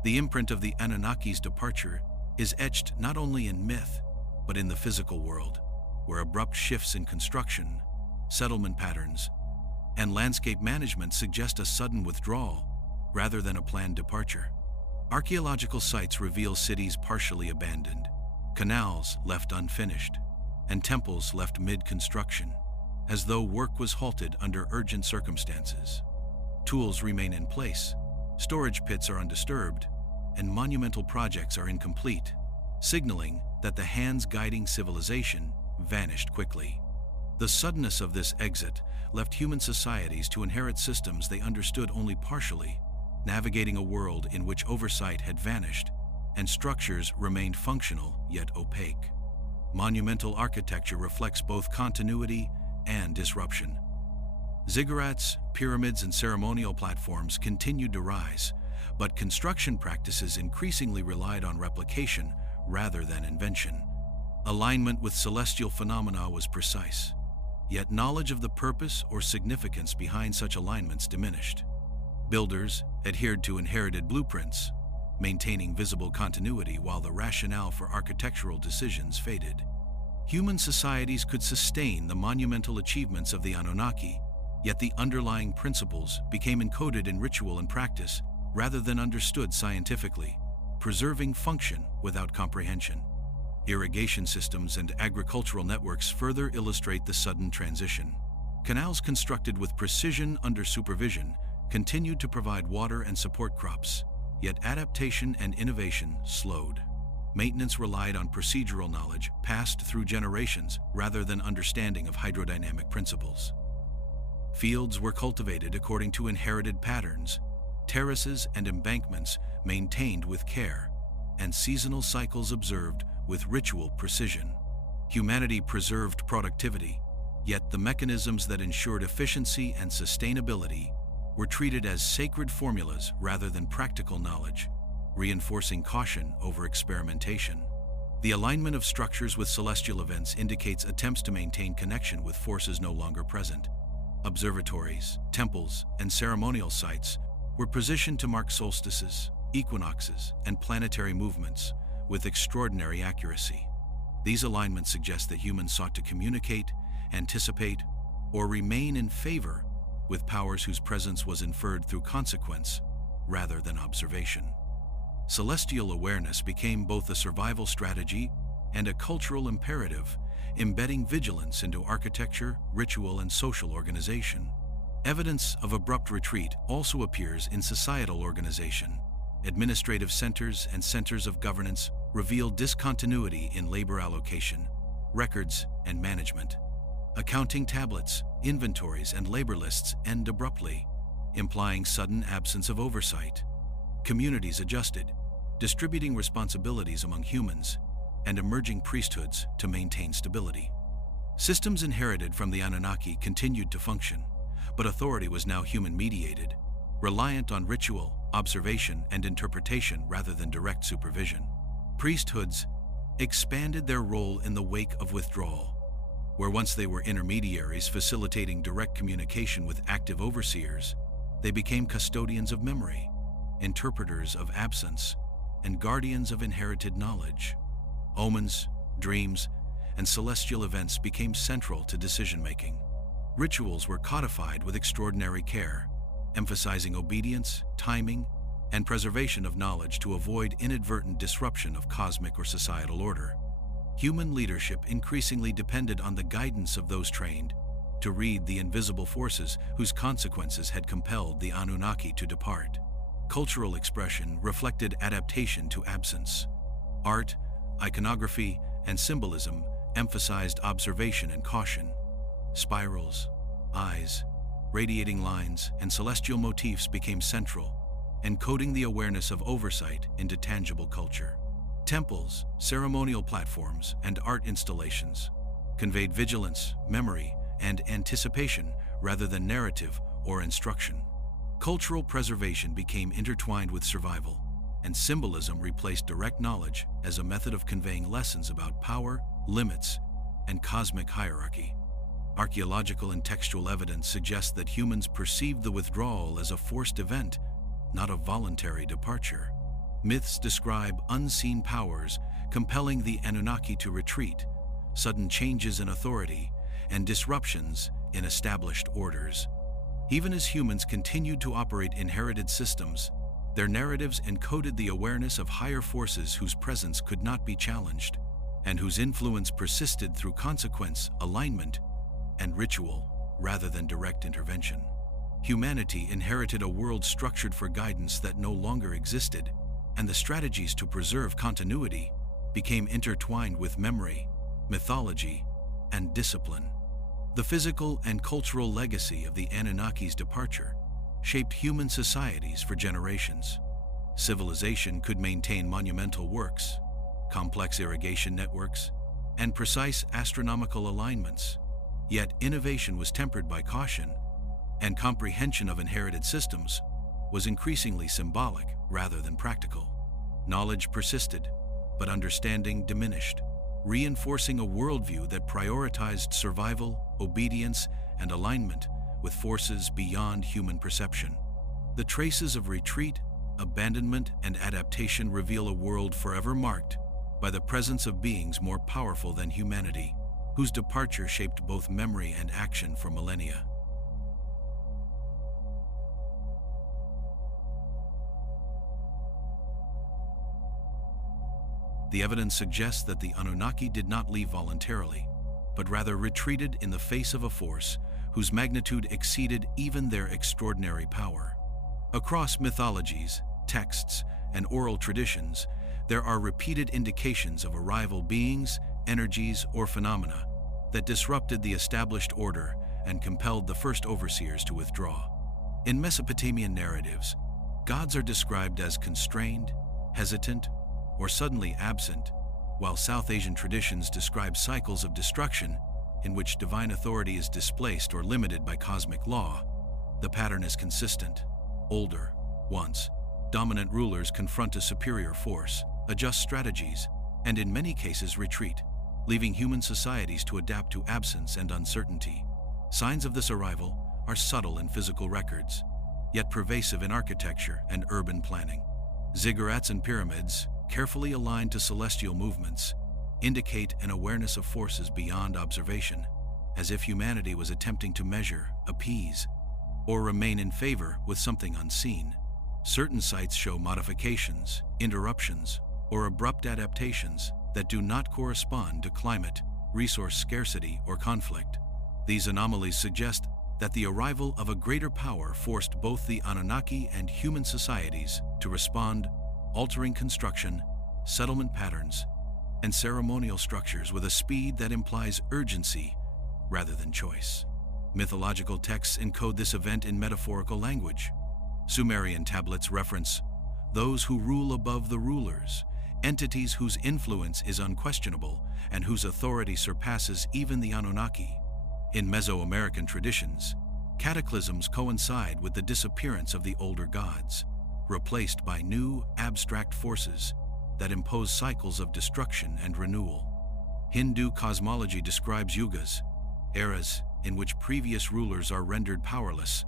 The imprint of the Anunnaki's departure is etched not only in myth, but in the physical world, where abrupt shifts in construction, settlement patterns, and landscape management suggest a sudden withdrawal rather than a planned departure. Archaeological sites reveal cities partially abandoned, canals left unfinished, and temples left mid-construction, as though work was halted under urgent circumstances. Tools remain in place, storage pits are undisturbed, and monumental projects are incomplete, signaling that the hands guiding civilization vanished quickly. The suddenness of this exit left human societies to inherit systems they understood only partially, navigating a world in which oversight had vanished and structures remained functional yet opaque. Monumental architecture reflects both continuity and disruption. Ziggurats, pyramids, and ceremonial platforms continued to rise, but construction practices increasingly relied on replication rather than invention. Alignment with celestial phenomena was precise, yet knowledge of the purpose or significance behind such alignments diminished. Builders adhered to inherited blueprints, maintaining visible continuity while the rationale for architectural decisions faded. Human societies could sustain the monumental achievements of the Anunnaki, yet the underlying principles became encoded in ritual and practice rather than understood scientifically, preserving function without comprehension. Irrigation systems and agricultural networks further illustrate the sudden transition. Canals constructed with precision under supervision continued to provide water and support crops, yet adaptation and innovation slowed. Maintenance relied on procedural knowledge passed through generations rather than understanding of hydrodynamic principles. Fields were cultivated according to inherited patterns, terraces and embankments maintained with care, and seasonal cycles observed with ritual precision. Humanity preserved productivity, yet the mechanisms that ensured efficiency and sustainability were treated as sacred formulas rather than practical knowledge, reinforcing caution over experimentation. The alignment of structures with celestial events indicates attempts to maintain connection with forces no longer present. Observatories, temples, and ceremonial sites were positioned to mark solstices, equinoxes, and planetary movements with extraordinary accuracy. These alignments suggest that humans sought to communicate, anticipate, or remain in favor with powers whose presence was inferred through consequence rather than observation. Celestial awareness became both a survival strategy and a cultural imperative, embedding vigilance into architecture, ritual, and social organization. Evidence of abrupt retreat also appears in societal organization. Administrative centers and centers of governance reveal discontinuity in labor allocation, records, and management. Accounting tablets, inventories, and labor lists end abruptly, implying sudden absence of oversight. Communities adjusted, distributing responsibilities among humans, and emerging priesthoods to maintain stability. Systems inherited from the Anunnaki continued to function, but authority was now human-mediated, reliant on ritual, observation, and interpretation rather than direct supervision. Priesthoods expanded their role in the wake of withdrawal, where once they were intermediaries facilitating direct communication with active overseers, they became custodians of memory, interpreters of absence, and guardians of inherited knowledge. Omens, dreams, and celestial events became central to decision-making. Rituals were codified with extraordinary care, emphasizing obedience, timing, and preservation of knowledge to avoid inadvertent disruption of cosmic or societal order. Human leadership increasingly depended on the guidance of those trained to read the invisible forces whose consequences had compelled the Anunnaki to depart. Cultural expression reflected adaptation to absence. Art, iconography, and symbolism emphasized observation and caution. Spirals, eyes, radiating lines, and celestial motifs became central, encoding the awareness of oversight into tangible culture. Temples, ceremonial platforms, and art installations conveyed vigilance, memory, and anticipation rather than narrative or instruction. Cultural preservation became intertwined with survival, and symbolism replaced direct knowledge as a method of conveying lessons about power, limits, and cosmic hierarchy. Archaeological and textual evidence suggests that humans perceived the withdrawal as a forced event, not a voluntary departure. Myths describe unseen powers compelling the Anunnaki to retreat, sudden changes in authority, and disruptions in established orders. Even as humans continued to operate inherited systems, their narratives encoded the awareness of higher forces whose presence could not be challenged, and whose influence persisted through consequence, alignment, and ritual, rather than direct intervention. Humanity inherited a world structured for guidance that no longer existed, and the strategies to preserve continuity became intertwined with memory, mythology, and discipline. The physical and cultural legacy of the Anunnaki's departure shaped human societies for generations. Civilization could maintain monumental works, complex irrigation networks, and precise astronomical alignments, yet innovation was tempered by caution, and comprehension of inherited systems was increasingly symbolic rather than practical. Knowledge persisted, but understanding diminished, reinforcing a worldview that prioritized survival, obedience, and alignment with forces beyond human perception. The traces of retreat, abandonment, and adaptation reveal a world forever marked by the presence of beings more powerful than humanity, whose departure shaped both memory and action for millennia. The evidence suggests that the Anunnaki did not leave voluntarily, but rather retreated in the face of a force whose magnitude exceeded even their extraordinary power. Across mythologies, texts, and oral traditions, there are repeated indications of arrival beings, energies, or phenomena that disrupted the established order and compelled the first overseers to withdraw. In Mesopotamian narratives, gods are described as constrained, hesitant, or suddenly absent, while South Asian traditions describe cycles of destruction in which divine authority is displaced or limited by cosmic law. The pattern is consistent. Older, once dominant rulers confront a superior force, adjust strategies, and in many cases retreat, leaving human societies to adapt to absence and uncertainty. Signs of this arrival are subtle in physical records, yet pervasive in architecture and urban planning. Ziggurats and pyramids, carefully aligned to celestial movements, indicate an awareness of forces beyond observation, as if humanity was attempting to measure, appease, or remain in favor with something unseen. Certain sites show modifications, interruptions, or abrupt adaptations that do not correspond to climate, resource scarcity, or conflict. These anomalies suggest that the arrival of a greater power forced both the Anunnaki and human societies to respond, altering construction, settlement patterns, and ceremonial structures with a speed that implies urgency rather than choice. Mythological texts encode this event in metaphorical language. Sumerian tablets reference those who rule above the rulers, entities whose influence is unquestionable and whose authority surpasses even the Anunnaki. In Mesoamerican traditions, cataclysms coincide with the disappearance of the older gods, replaced by new, abstract forces that impose cycles of destruction and renewal. Hindu cosmology describes yugas, eras in which previous rulers are rendered powerless,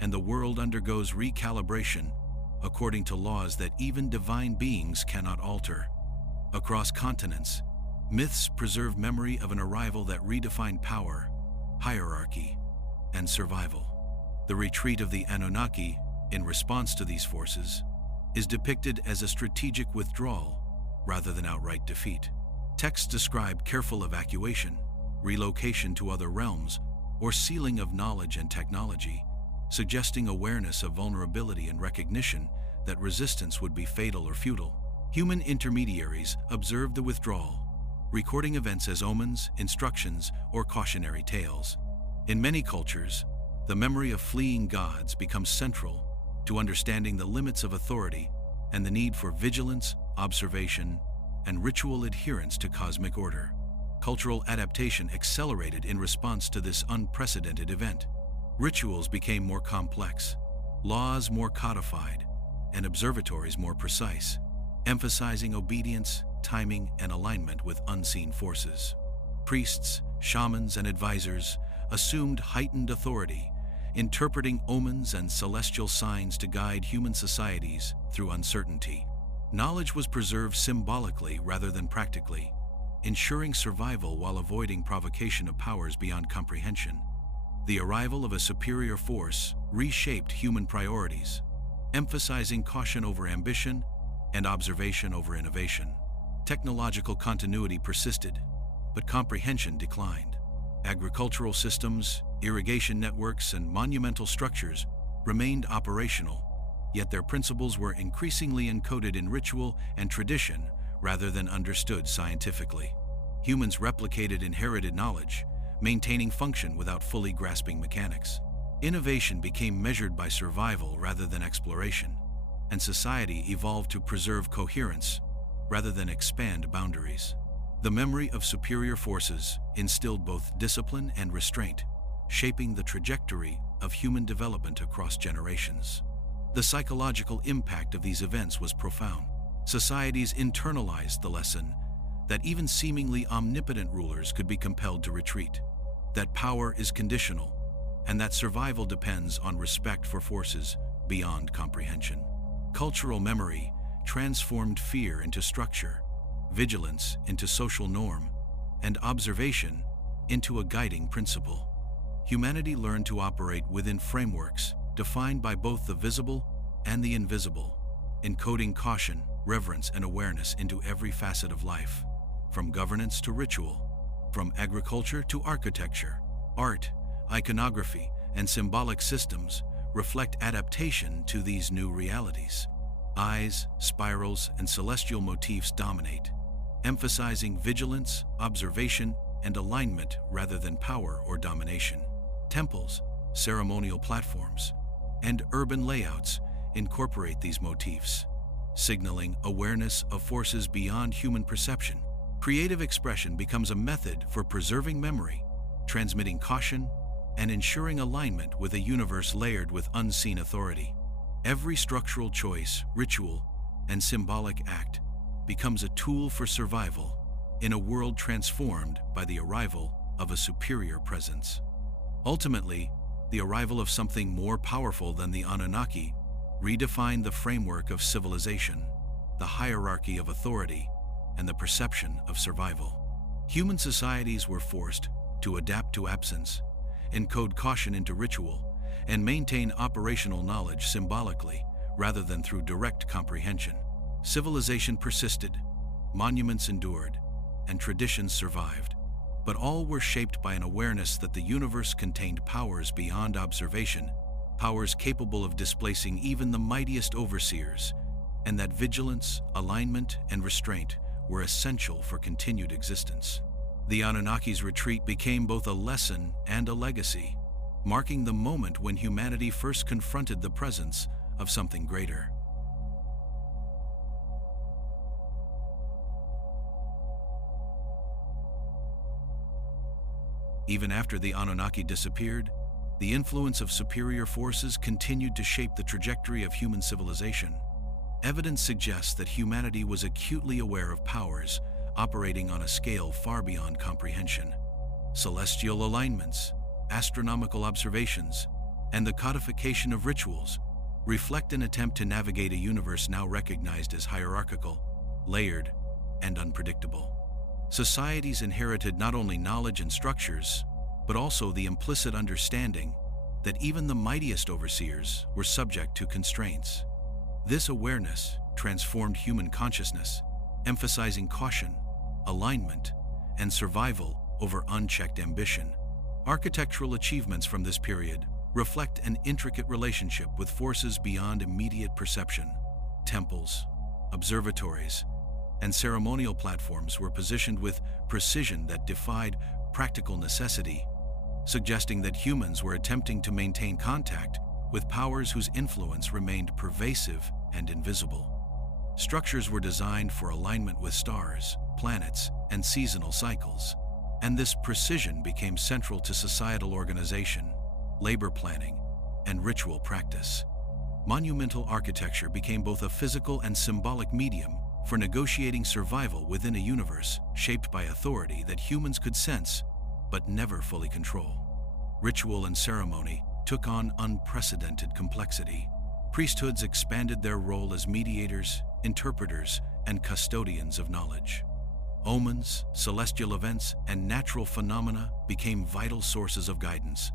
and the world undergoes recalibration according to laws that even divine beings cannot alter. Across continents, myths preserve memory of an arrival that redefined power, hierarchy, and survival. The retreat of the Anunnaki, in response to these forces, is depicted as a strategic withdrawal rather than outright defeat. Texts describe careful evacuation, relocation to other realms, or sealing of knowledge and technology, suggesting awareness of vulnerability and recognition that resistance would be fatal or futile. Human intermediaries observed the withdrawal, recording events as omens, instructions, or cautionary tales. In many cultures, the memory of fleeing gods becomes central to understanding the limits of authority and the need for vigilance, observation, and ritual adherence to cosmic order. Cultural adaptation accelerated in response to this unprecedented event. Rituals became more complex, laws more codified, and observatories more precise, emphasizing obedience, timing, and alignment with unseen forces. Priests, shamans, and advisors assumed heightened authority, interpreting omens and celestial signs to guide human societies through uncertainty. Knowledge was preserved symbolically rather than practically, ensuring survival while avoiding provocation of powers beyond comprehension. The arrival of a superior force reshaped human priorities, emphasizing caution over ambition and observation over innovation. Technological continuity persisted, but comprehension declined. Agricultural systems, irrigation networks, and monumental structures remained operational, yet their principles were increasingly encoded in ritual and tradition rather than understood scientifically. Humans replicated inherited knowledge, maintaining function without fully grasping mechanics. Innovation became measured by survival rather than exploration, and society evolved to preserve coherence rather than expand boundaries. The memory of superior forces instilled both discipline and restraint, shaping the trajectory of human development across generations. The psychological impact of these events was profound. Societies internalized the lesson that even seemingly omnipotent rulers could be compelled to retreat, that power is conditional, and that survival depends on respect for forces beyond comprehension. Cultural memory transformed fear into structure, vigilance into social norm, and observation into a guiding principle. Humanity learned to operate within frameworks defined by both the visible and the invisible, encoding caution, reverence, and awareness into every facet of life, from governance to ritual, from agriculture to architecture. Art, iconography, and symbolic systems reflect adaptation to these new realities. Eyes, spirals, and celestial motifs dominate, emphasizing vigilance, observation, and alignment rather than power or domination. Temples, ceremonial platforms, and urban layouts incorporate these motifs, signaling awareness of forces beyond human perception. Creative expression becomes a method for preserving memory, transmitting caution, and ensuring alignment with a universe layered with unseen authority. Every structural choice, ritual, and symbolic act becomes a tool for survival in a world transformed by the arrival of a superior presence. Ultimately, the arrival of something more powerful than the Anunnaki redefined the framework of civilization, the hierarchy of authority, and the perception of survival. Human societies were forced to adapt to absence, encode caution into ritual, and maintain operational knowledge symbolically rather than through direct comprehension. Civilization persisted, monuments endured, and traditions survived, but all were shaped by an awareness that the universe contained powers beyond observation, powers capable of displacing even the mightiest overseers, and that vigilance, alignment, and restraint were essential for continued existence. The Anunnaki's retreat became both a lesson and a legacy, marking the moment when humanity first confronted the presence of something greater. Even after the Anunnaki disappeared, the influence of superior forces continued to shape the trajectory of human civilization. Evidence suggests that humanity was acutely aware of powers operating on a scale far beyond comprehension. Celestial alignments, astronomical observations, and the codification of rituals reflect an attempt to navigate a universe now recognized as hierarchical, layered, and unpredictable. Societies inherited not only knowledge and structures, but also the implicit understanding that even the mightiest overseers were subject to constraints. This awareness transformed human consciousness, emphasizing caution, alignment, and survival over unchecked ambition. Architectural achievements from this period reflect an intricate relationship with forces beyond immediate perception. Temples, observatories, and ceremonial platforms were positioned with precision that defied practical necessity, suggesting that humans were attempting to maintain contact with powers whose influence remained pervasive and invisible. Structures were designed for alignment with stars, planets, and seasonal cycles, and this precision became central to societal organization, labor planning, and ritual practice. Monumental architecture became both a physical and symbolic medium for negotiating survival within a universe shaped by authority that humans could sense but never fully control. Ritual and ceremony took on unprecedented complexity. Priesthoods expanded their role as mediators, interpreters, and custodians of knowledge. Omens, celestial events, and natural phenomena became vital sources of guidance.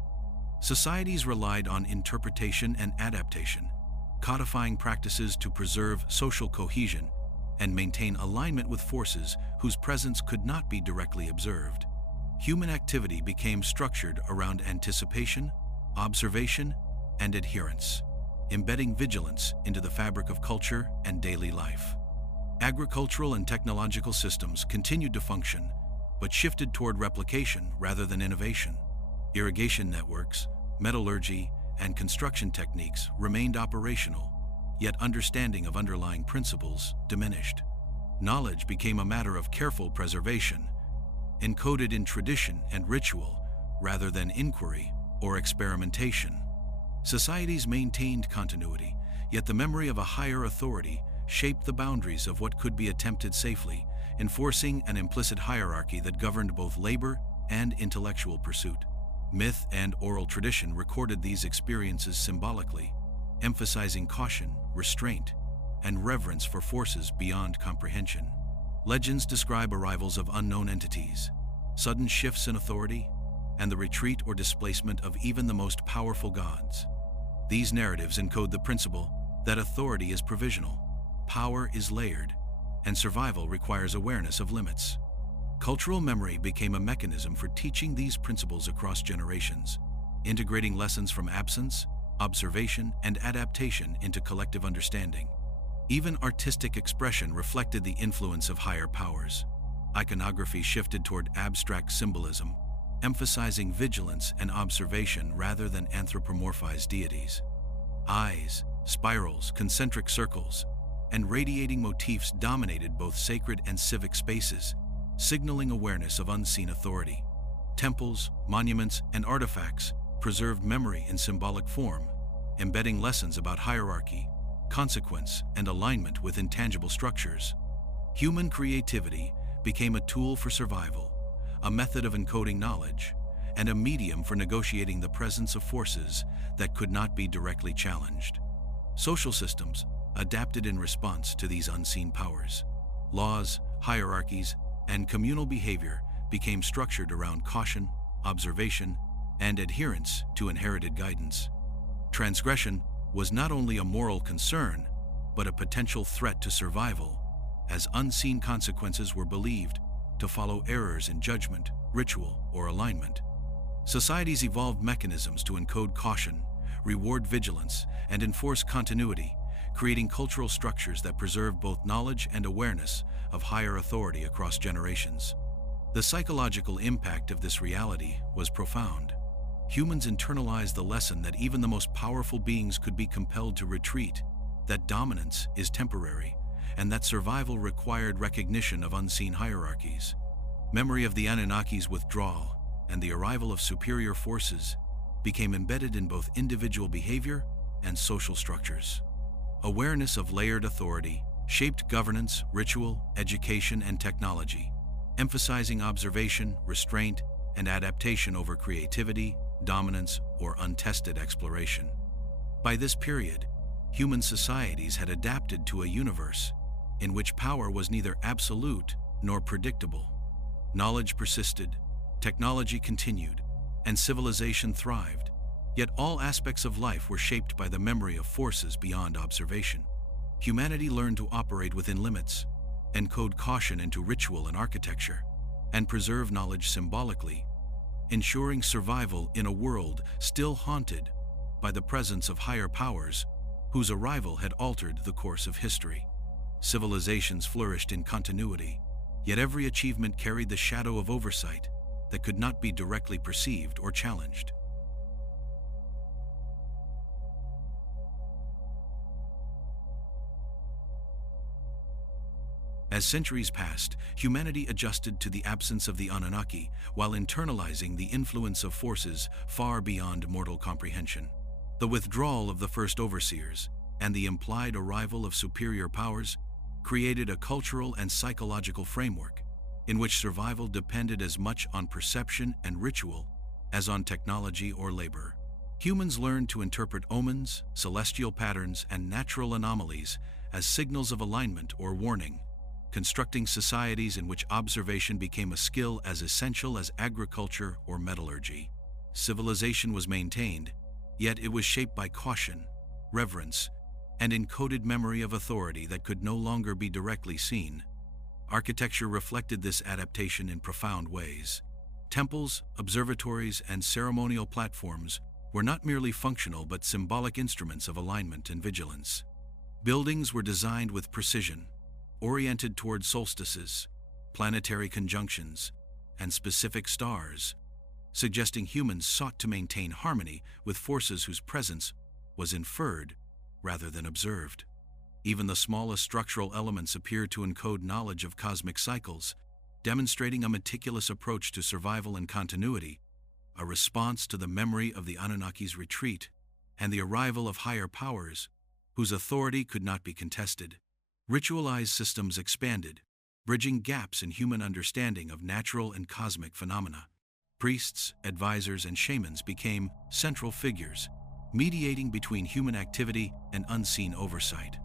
Societies relied on interpretation and adaptation, codifying practices to preserve social cohesion and maintain alignment with forces whose presence could not be directly observed. Human activity became structured around anticipation, observation, and adherence, embedding vigilance into the fabric of culture and daily life. Agricultural and technological systems continued to function, but shifted toward replication rather than innovation. Irrigation networks, metallurgy, and construction techniques remained operational, yet understanding of underlying principles diminished. Knowledge became a matter of careful preservation, encoded in tradition and ritual rather than inquiry or experimentation. Societies maintained continuity, Yet the memory of a higher authority shaped the boundaries of what could be attempted safely, enforcing an implicit hierarchy that governed both labor and intellectual pursuit. Myth and oral tradition recorded these experiences symbolically, emphasizing caution, restraint, and reverence for forces beyond comprehension. Legends describe arrivals of unknown entities, sudden shifts in authority, and the retreat or displacement of even the most powerful gods. These narratives encode the principle that authority is provisional, power is layered, and survival requires awareness of limits. Cultural memory became a mechanism for teaching these principles across generations, integrating lessons from absence, observation, and adaptation into collective understanding. Even artistic expression reflected the influence of higher powers. Iconography shifted toward abstract symbolism, emphasizing vigilance and observation rather than anthropomorphized deities. Eyes, spirals, concentric circles, and radiating motifs dominated both sacred and civic spaces, signaling awareness of unseen authority. Temples, monuments, and artifacts preserved memory in symbolic form, embedding lessons about hierarchy, consequence, and alignment with intangible structures. Human creativity became a tool for survival, a method of encoding knowledge, and a medium for negotiating the presence of forces that could not be directly challenged. Social systems adapted in response to these unseen powers. Laws, hierarchies, and communal behavior became structured around caution, observation, and adherence to inherited guidance. Transgression was not only a moral concern, but a potential threat to survival, as unseen consequences were believed to follow errors in judgment, ritual, or alignment. Societies evolved mechanisms to encode caution, reward vigilance, and enforce continuity, creating cultural structures that preserve both knowledge and awareness of higher authority across generations. The psychological impact of this reality was profound. Humans internalized the lesson that even the most powerful beings could be compelled to retreat, that dominance is temporary, and that survival required recognition of unseen hierarchies. Memory of the Anunnaki's withdrawal and the arrival of superior forces became embedded in both individual behavior and social structures. Awareness of layered authority shaped governance, ritual, education, and technology, emphasizing observation, restraint, and adaptation over creativity, dominance, or untested exploration. By this period, human societies had adapted to a universe in which power was neither absolute nor predictable. Knowledge persisted, technology continued, and civilization thrived, yet all aspects of life were shaped by the memory of forces beyond observation. Humanity learned to operate within limits, encode caution into ritual and architecture, and preserve knowledge symbolically, ensuring survival in a world still haunted by the presence of higher powers whose arrival had altered the course of history. Civilizations flourished in continuity, yet every achievement carried the shadow of oversight that could not be directly perceived or challenged. As centuries passed, humanity adjusted to the absence of the Anunnaki while internalizing the influence of forces far beyond mortal comprehension. The withdrawal of the first overseers and the implied arrival of superior powers created a cultural and psychological framework in which survival depended as much on perception and ritual as on technology or labor. Humans learned to interpret omens, celestial patterns, and natural anomalies as signals of alignment or warning, constructing societies in which observation became a skill as essential as agriculture or metallurgy. Civilization was maintained, yet it was shaped by caution, reverence, and encoded memory of authority that could no longer be directly seen. Architecture reflected this adaptation in profound ways. Temples, observatories, and ceremonial platforms were not merely functional but symbolic instruments of alignment and vigilance. Buildings were designed with precision, oriented toward solstices, planetary conjunctions, and specific stars, suggesting humans sought to maintain harmony with forces whose presence was inferred rather than observed. Even the smallest structural elements appear to encode knowledge of cosmic cycles, demonstrating a meticulous approach to survival and continuity, a response to the memory of the Anunnaki's retreat and the arrival of higher powers whose authority could not be contested. Ritualized systems expanded, bridging gaps in human understanding of natural and cosmic phenomena. Priests, advisors, and shamans became central figures, mediating between human activity and unseen oversight.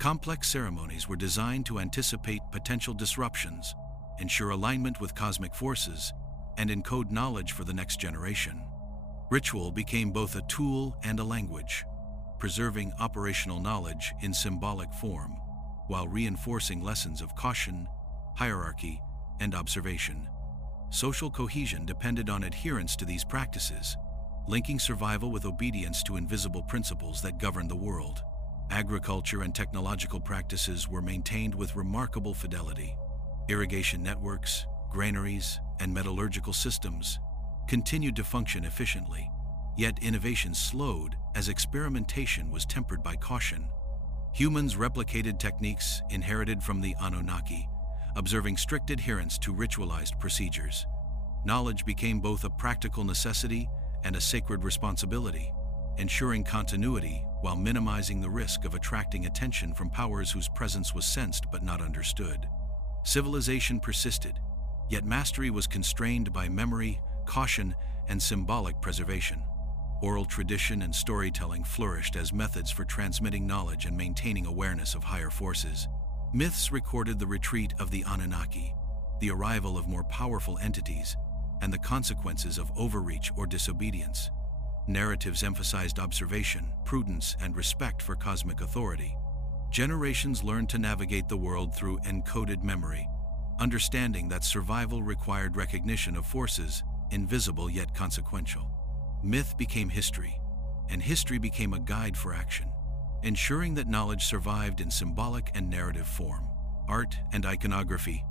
Complex ceremonies were designed to anticipate potential disruptions, ensure alignment with cosmic forces, and encode knowledge for the next generation. Ritual became both a tool and a language, preserving operational knowledge in symbolic form, while reinforcing lessons of caution, hierarchy, and observation. Social cohesion depended on adherence to these practices, linking survival with obedience to invisible principles that govern the world. Agriculture and technological practices were maintained with remarkable fidelity. Irrigation networks, granaries, and metallurgical systems continued to function efficiently, yet innovation slowed as experimentation was tempered by caution. Humans replicated techniques inherited from the Anunnaki, observing strict adherence to ritualized procedures. Knowledge became both a practical necessity and a sacred responsibility, ensuring continuity while minimizing the risk of attracting attention from powers whose presence was sensed but not understood. Civilization persisted, yet mastery was constrained by memory, caution, and symbolic preservation. Oral tradition and storytelling flourished as methods for transmitting knowledge and maintaining awareness of higher forces. Myths recorded the retreat of the Anunnaki, the arrival of more powerful entities, and the consequences of overreach or disobedience. Narratives emphasized observation, prudence, and respect for cosmic authority. Generations learned to navigate the world through encoded memory, understanding that survival required recognition of forces, invisible yet consequential. Myth became history, and history became a guide for action, ensuring that knowledge survived in symbolic and narrative form. Art and iconography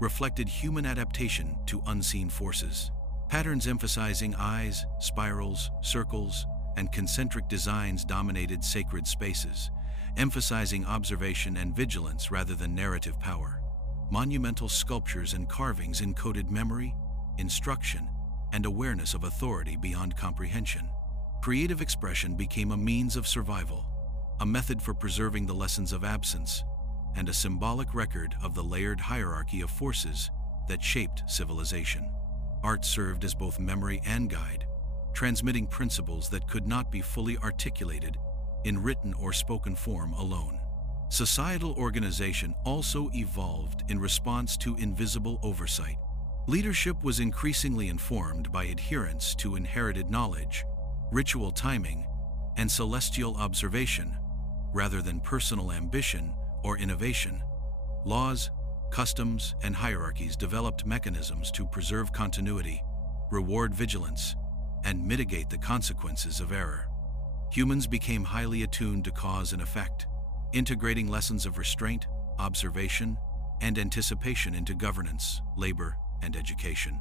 reflected human adaptation to unseen forces. Patterns emphasizing eyes, spirals, circles, and concentric designs dominated sacred spaces, emphasizing observation and vigilance rather than narrative power. Monumental sculptures and carvings encoded memory, instruction, and awareness of authority beyond comprehension. Creative expression became a means of survival, a method for preserving the lessons of absence, and a symbolic record of the layered hierarchy of forces that shaped civilization. Art served as both memory and guide, transmitting principles that could not be fully articulated in written or spoken form alone. Societal organization also evolved in response to invisible oversight. Leadership was increasingly informed by adherence to inherited knowledge, ritual timing, and celestial observation, rather than personal ambition or innovation. Laws, customs, and hierarchies developed mechanisms to preserve continuity, reward vigilance, and mitigate the consequences of error. Humans became highly attuned to cause and effect, integrating lessons of restraint, observation, and anticipation into governance, labor, and education.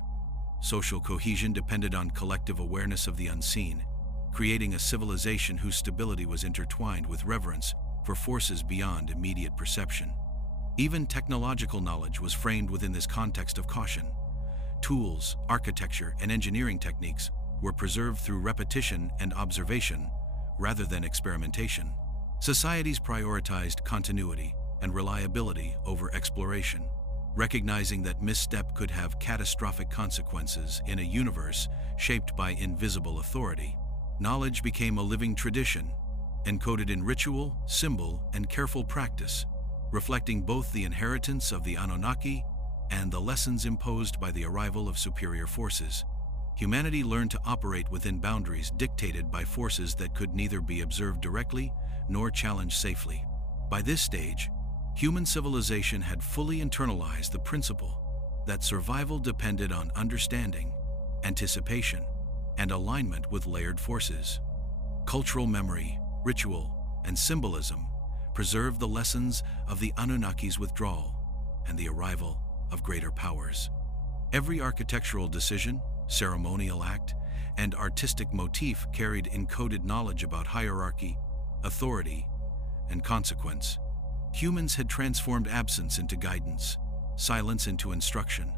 Social cohesion depended on collective awareness of the unseen, creating a civilization whose stability was intertwined with reverence for forces beyond immediate perception. Even technological knowledge was framed within this context of caution. Tools, architecture, and engineering techniques were preserved through repetition and observation rather than experimentation. Societies prioritized continuity and reliability over exploration, recognizing that misstep could have catastrophic consequences in a universe shaped by invisible authority. Knowledge became a living tradition, encoded in ritual, symbol, and careful practice, reflecting both the inheritance of the Anunnaki and the lessons imposed by the arrival of superior forces. Humanity learned to operate within boundaries dictated by forces that could neither be observed directly nor challenged safely. By this stage, human civilization had fully internalized the principle that survival depended on understanding, anticipation, and alignment with layered forces. Cultural memory, ritual, and symbolism preserved the lessons of the Anunnaki's withdrawal and the arrival of greater powers. Every architectural decision, ceremonial act, and artistic motif carried encoded knowledge about hierarchy, authority, and consequence. Humans had transformed absence into guidance, silence into instruction,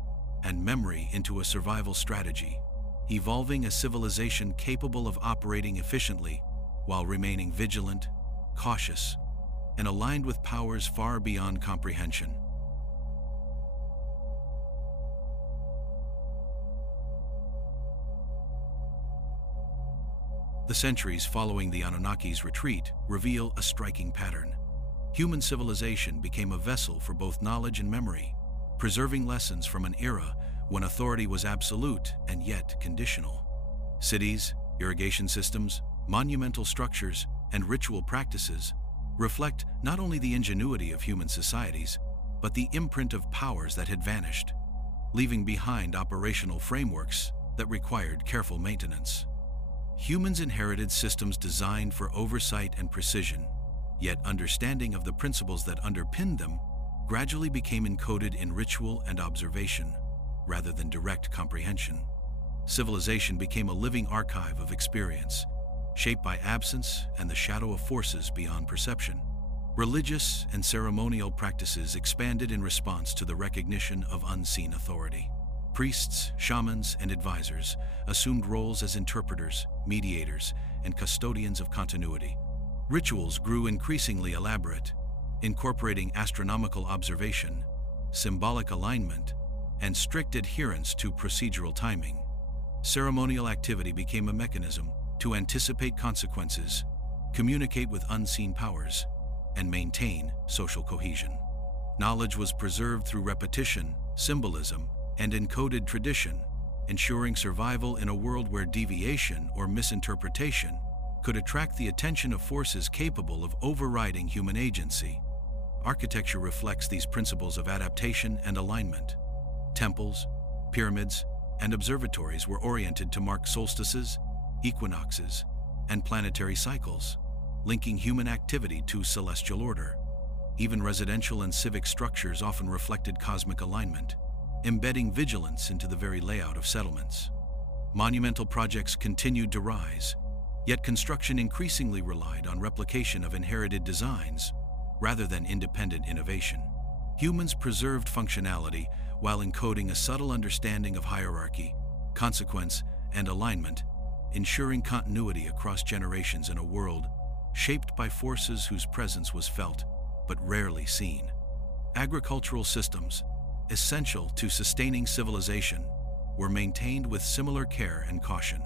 and memory into a survival strategy, evolving a civilization capable of operating efficiently while remaining vigilant, cautious, and aligned with powers far beyond comprehension. The centuries following the Anunnaki's retreat reveal a striking pattern. Human civilization became a vessel for both knowledge and memory, preserving lessons from an era when authority was absolute and yet conditional. Cities, irrigation systems, monumental structures, and ritual practices reflect not only the ingenuity of human societies, but the imprint of powers that had vanished, leaving behind operational frameworks that required careful maintenance. Humans inherited systems designed for oversight and precision, yet understanding of the principles that underpinned them gradually became encoded in ritual and observation, rather than direct comprehension. Civilization became a living archive of experience, shaped by absence and the shadow of forces beyond perception. Religious and ceremonial practices expanded in response to the recognition of unseen authority. Priests, shamans, and advisors assumed roles as interpreters, mediators, and custodians of continuity. Rituals grew increasingly elaborate, incorporating astronomical observation, symbolic alignment, and strict adherence to procedural timing. Ceremonial activity became a mechanism to anticipate consequences, communicate with unseen powers, and maintain social cohesion. Knowledge was preserved through repetition, symbolism, and encoded tradition, ensuring survival in a world where deviation or misinterpretation could attract the attention of forces capable of overriding human agency. Architecture reflects these principles of adaptation and alignment. Temples, pyramids, and observatories were oriented to mark solstices, equinoxes, and planetary cycles, linking human activity to celestial order. Even residential and civic structures often reflected cosmic alignment, embedding vigilance into the very layout of settlements. Monumental projects continued to rise, yet construction increasingly relied on replication of inherited designs rather than independent innovation. Humans preserved functionality while encoding a subtle understanding of hierarchy, consequence, and alignment, ensuring continuity across generations in a world shaped by forces whose presence was felt but rarely seen. Agricultural systems, essential to sustaining civilization, were maintained with similar care and caution.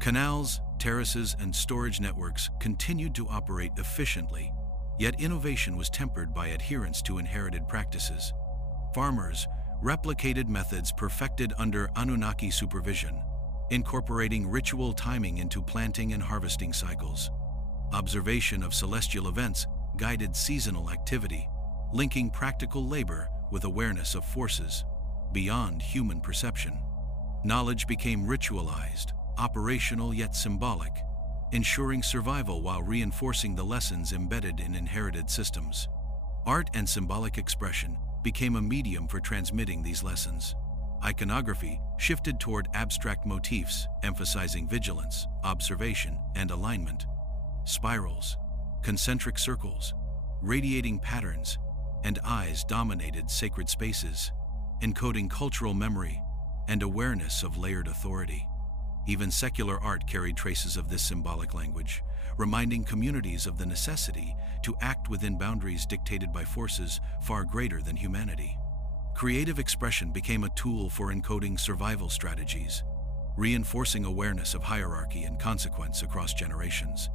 Canals, terraces, and storage networks continued to operate efficiently, yet innovation was tempered by adherence to inherited practices. Farmers replicated methods perfected under Anunnaki supervision, incorporating ritual timing into planting and harvesting cycles. Observation of celestial events guided seasonal activity, linking practical labor with awareness of forces beyond human perception. Knowledge became ritualized, operational yet symbolic, ensuring survival while reinforcing the lessons embedded in inherited systems. Art and symbolic expression became a medium for transmitting these lessons. Iconography shifted toward abstract motifs, emphasizing vigilance, observation, and alignment. Spirals, concentric circles, radiating patterns, and eyes dominated sacred spaces, encoding cultural memory and awareness of layered authority. Even secular art carried traces of this symbolic language, reminding communities of the necessity to act within boundaries dictated by forces far greater than humanity. Creative expression became a tool for encoding survival strategies, reinforcing awareness of hierarchy and consequence across generations.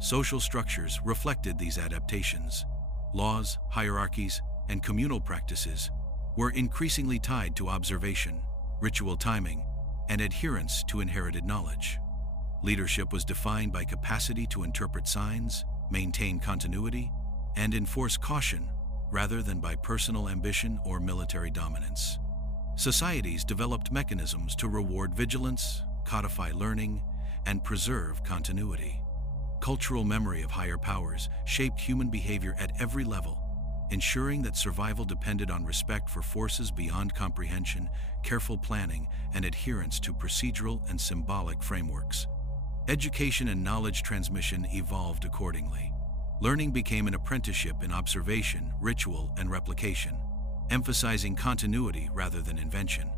Social structures reflected these adaptations. Laws, hierarchies, and communal practices were increasingly tied to observation, ritual timing, and adherence to inherited knowledge. Leadership was defined by capacity to interpret signs, maintain continuity, and enforce caution, rather than by personal ambition or military dominance. Societies developed mechanisms to reward vigilance, codify learning, and preserve continuity. Cultural memory of higher powers shaped human behavior at every level, ensuring that survival depended on respect for forces beyond comprehension, careful planning, and adherence to procedural and symbolic frameworks. Education and knowledge transmission evolved accordingly. Learning became an apprenticeship in observation, ritual, and replication, emphasizing continuity rather than invention.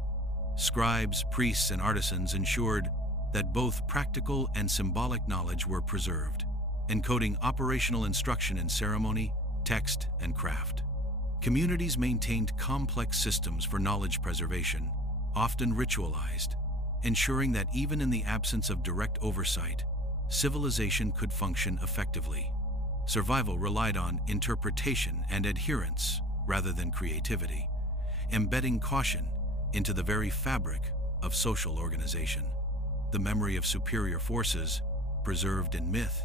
Scribes, priests, and artisans ensured that both practical and symbolic knowledge were preserved, encoding operational instruction in ceremony, text, and craft. Communities maintained complex systems for knowledge preservation, often ritualized, ensuring that even in the absence of direct oversight, civilization could function effectively. Survival relied on interpretation and adherence rather than creativity, embedding caution into the very fabric of social organization. The memory of superior forces, preserved in myth,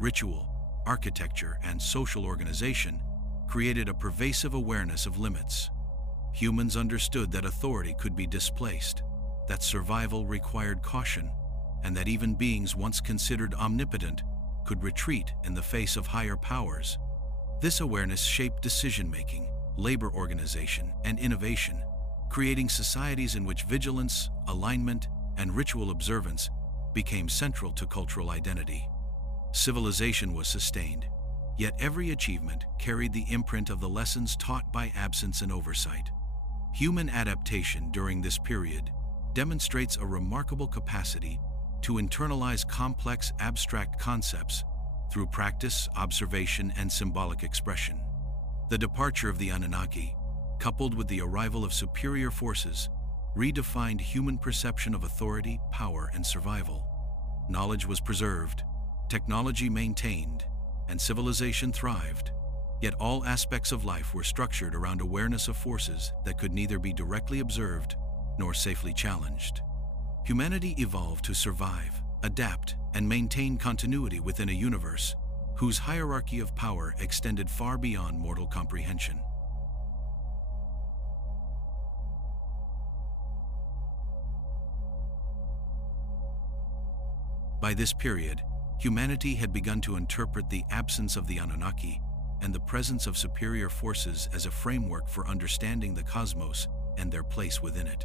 ritual, architecture, and social organization, created a pervasive awareness of limits. Humans understood that authority could be displaced, that survival required caution, and that even beings once considered omnipotent could retreat in the face of higher powers. This awareness shaped decision-making, labor organization, and innovation, creating societies in which vigilance, alignment, and ritual observance became central to cultural identity. Civilization was sustained, yet every achievement carried the imprint of the lessons taught by absence and oversight. Human adaptation during this period demonstrates a remarkable capacity to internalize complex abstract concepts through practice, observation, and symbolic expression. The departure of the Anunnaki, coupled with the arrival of superior forces, redefined human perception of authority, power, and survival. Knowledge was preserved, technology maintained, and civilization thrived. Yet all aspects of life were structured around awareness of forces that could neither be directly observed nor safely challenged. Humanity evolved to survive, adapt, and maintain continuity within a universe whose hierarchy of power extended far beyond mortal comprehension. By this period, humanity had begun to interpret the absence of the Anunnaki and the presence of superior forces as a framework for understanding the cosmos and their place within it.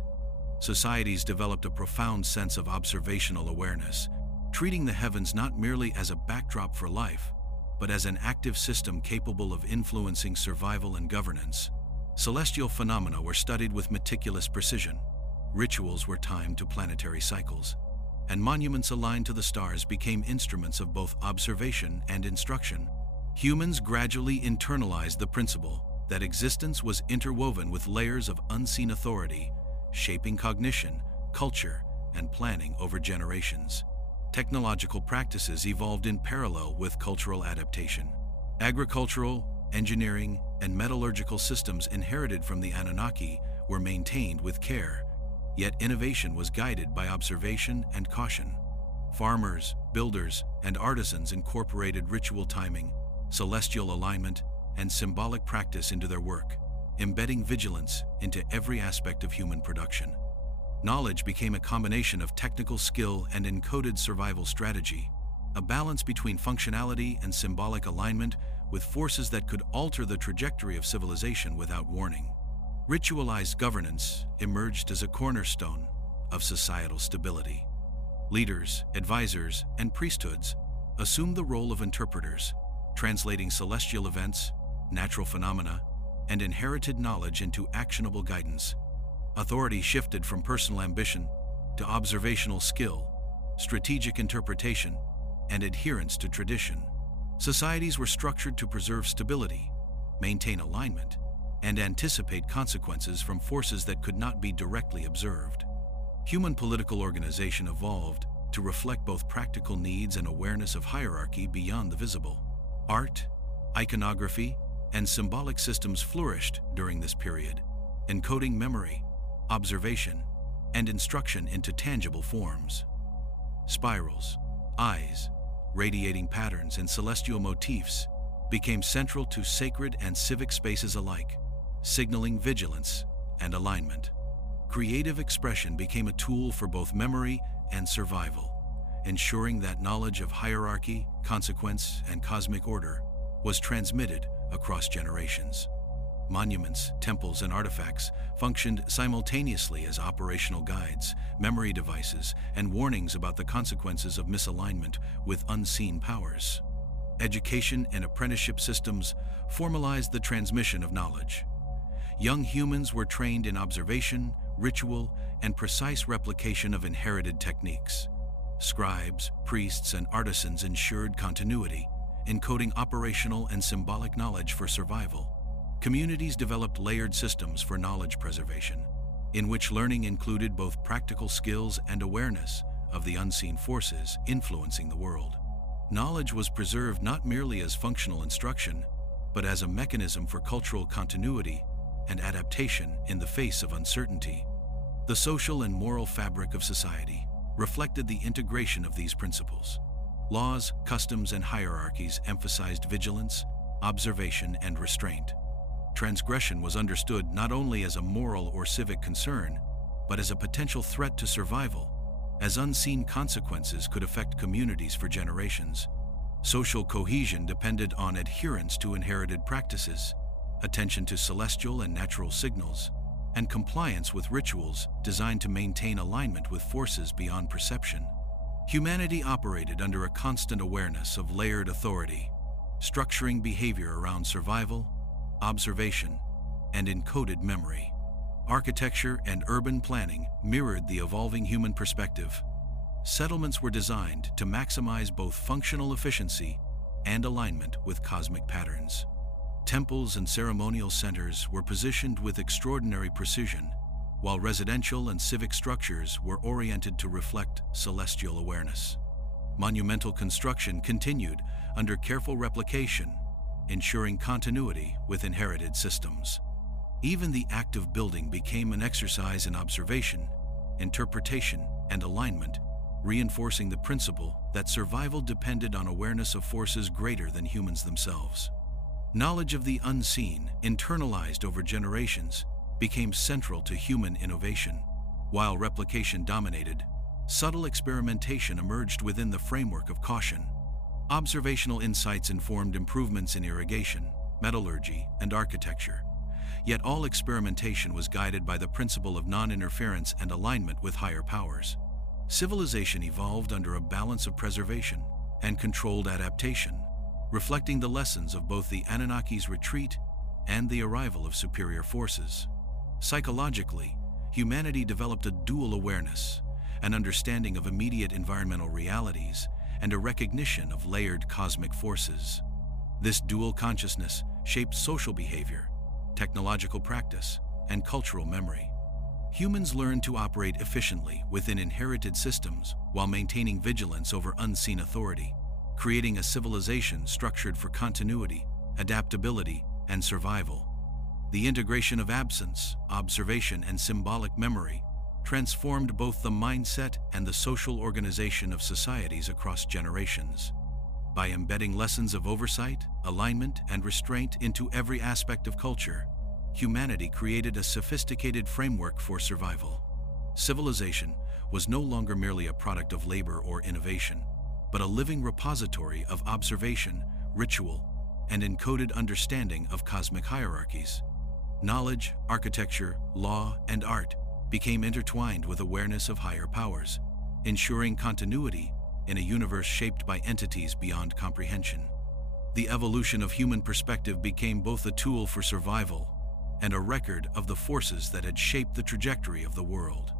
Societies developed a profound sense of observational awareness, treating the heavens not merely as a backdrop for life, but as an active system capable of influencing survival and governance. Celestial phenomena were studied with meticulous precision, rituals were timed to planetary cycles, and monuments aligned to the stars became instruments of both observation and instruction. Humans gradually internalized the principle that existence was interwoven with layers of unseen authority, shaping cognition, culture, and planning over generations. Technological practices evolved in parallel with cultural adaptation. Agricultural, engineering, and metallurgical systems inherited from the Anunnaki were maintained with care, yet innovation was guided by observation and caution. Farmers, builders, and artisans incorporated ritual timing, celestial alignment, and symbolic practice into their work, embedding vigilance into every aspect of human production. Knowledge became a combination of technical skill and encoded survival strategy, a balance between functionality and symbolic alignment with forces that could alter the trajectory of civilization without warning. Ritualized governance emerged as a cornerstone of societal stability. Leaders, advisors, and priesthoods assumed the role of interpreters, translating celestial events, natural phenomena, and inherited knowledge into actionable guidance. Authority shifted from personal ambition to observational skill, strategic interpretation, and adherence to tradition. Societies were structured to preserve stability, maintain alignment, and anticipate consequences from forces that could not be directly observed. Human political organization evolved to reflect both practical needs and awareness of hierarchy beyond the visible. Art, iconography, and symbolic systems flourished during this period, encoding memory, observation, and instruction into tangible forms. Spirals, eyes, radiating patterns, and celestial motifs became central to sacred and civic spaces alike, signaling vigilance and alignment. Creative expression became a tool for both memory and survival, ensuring that knowledge of hierarchy, consequence, and cosmic order was transmitted across generations. Monuments, temples, and artifacts functioned simultaneously as operational guides, memory devices, and warnings about the consequences of misalignment with unseen powers. Education and apprenticeship systems formalized the transmission of knowledge. Young humans were trained in observation, ritual, and precise replication of inherited techniques. Scribes, priests, and artisans ensured continuity, encoding operational and symbolic knowledge for survival. Communities developed layered systems for knowledge preservation, in which learning included both practical skills and awareness of the unseen forces influencing the world. Knowledge was preserved not merely as functional instruction, but as a mechanism for cultural continuity and adaptation in the face of uncertainty. The social and moral fabric of society reflected the integration of these principles. Laws, customs, and hierarchies emphasized vigilance, observation, and restraint. Transgression was understood not only as a moral or civic concern, but as a potential threat to survival, as unseen consequences could affect communities for generations. Social cohesion depended on adherence to inherited practices, attention to celestial and natural signals, and compliance with rituals designed to maintain alignment with forces beyond perception. Humanity operated under a constant awareness of layered authority, structuring behavior around survival, observation, and encoded memory. Architecture and urban planning mirrored the evolving human perspective. Settlements were designed to maximize both functional efficiency and alignment with cosmic patterns. Temples and ceremonial centers were positioned with extraordinary precision, while residential and civic structures were oriented to reflect celestial awareness. Monumental construction continued under careful replication, ensuring continuity with inherited systems. Even the act of building became an exercise in observation, interpretation, and alignment, reinforcing the principle that survival depended on awareness of forces greater than humans themselves. Knowledge of the unseen, internalized over generations, became central to human innovation. While replication dominated, subtle experimentation emerged within the framework of caution. Observational insights informed improvements in irrigation, metallurgy, and architecture. Yet all experimentation was guided by the principle of non-interference and alignment with higher powers. Civilization evolved under a balance of preservation and controlled adaptation, reflecting the lessons of both the Anunnaki's retreat and the arrival of superior forces. Psychologically, humanity developed a dual awareness, an understanding of immediate environmental realities, and a recognition of layered cosmic forces. This dual consciousness shaped social behavior, technological practice, and cultural memory. Humans learned to operate efficiently within inherited systems while maintaining vigilance over unseen authority, creating a civilization structured for continuity, adaptability, and survival. The integration of absence, observation, and symbolic memory transformed both the mindset and the social organization of societies across generations. By embedding lessons of oversight, alignment, and restraint into every aspect of culture, humanity created a sophisticated framework for survival. Civilization was no longer merely a product of labor or innovation, but a living repository of observation, ritual, and encoded understanding of cosmic hierarchies. Knowledge, architecture, law, and art became intertwined with awareness of higher powers, ensuring continuity in a universe shaped by entities beyond comprehension. The evolution of human perspective became both a tool for survival and a record of the forces that had shaped the trajectory of the world.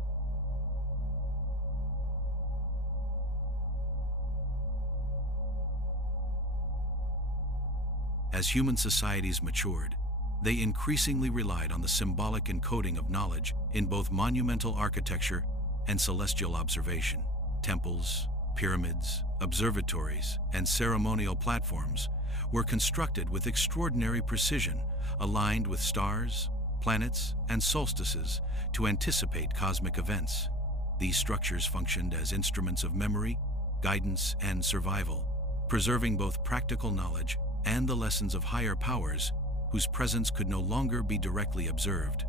As human societies matured, they increasingly relied on the symbolic encoding of knowledge in both monumental architecture and celestial observation. Temples, pyramids, observatories, and ceremonial platforms were constructed with extraordinary precision, aligned with stars, planets, and solstices to anticipate cosmic events. These structures functioned as instruments of memory, guidance, and survival, preserving both practical knowledge and the lessons of higher powers whose presence could no longer be directly observed.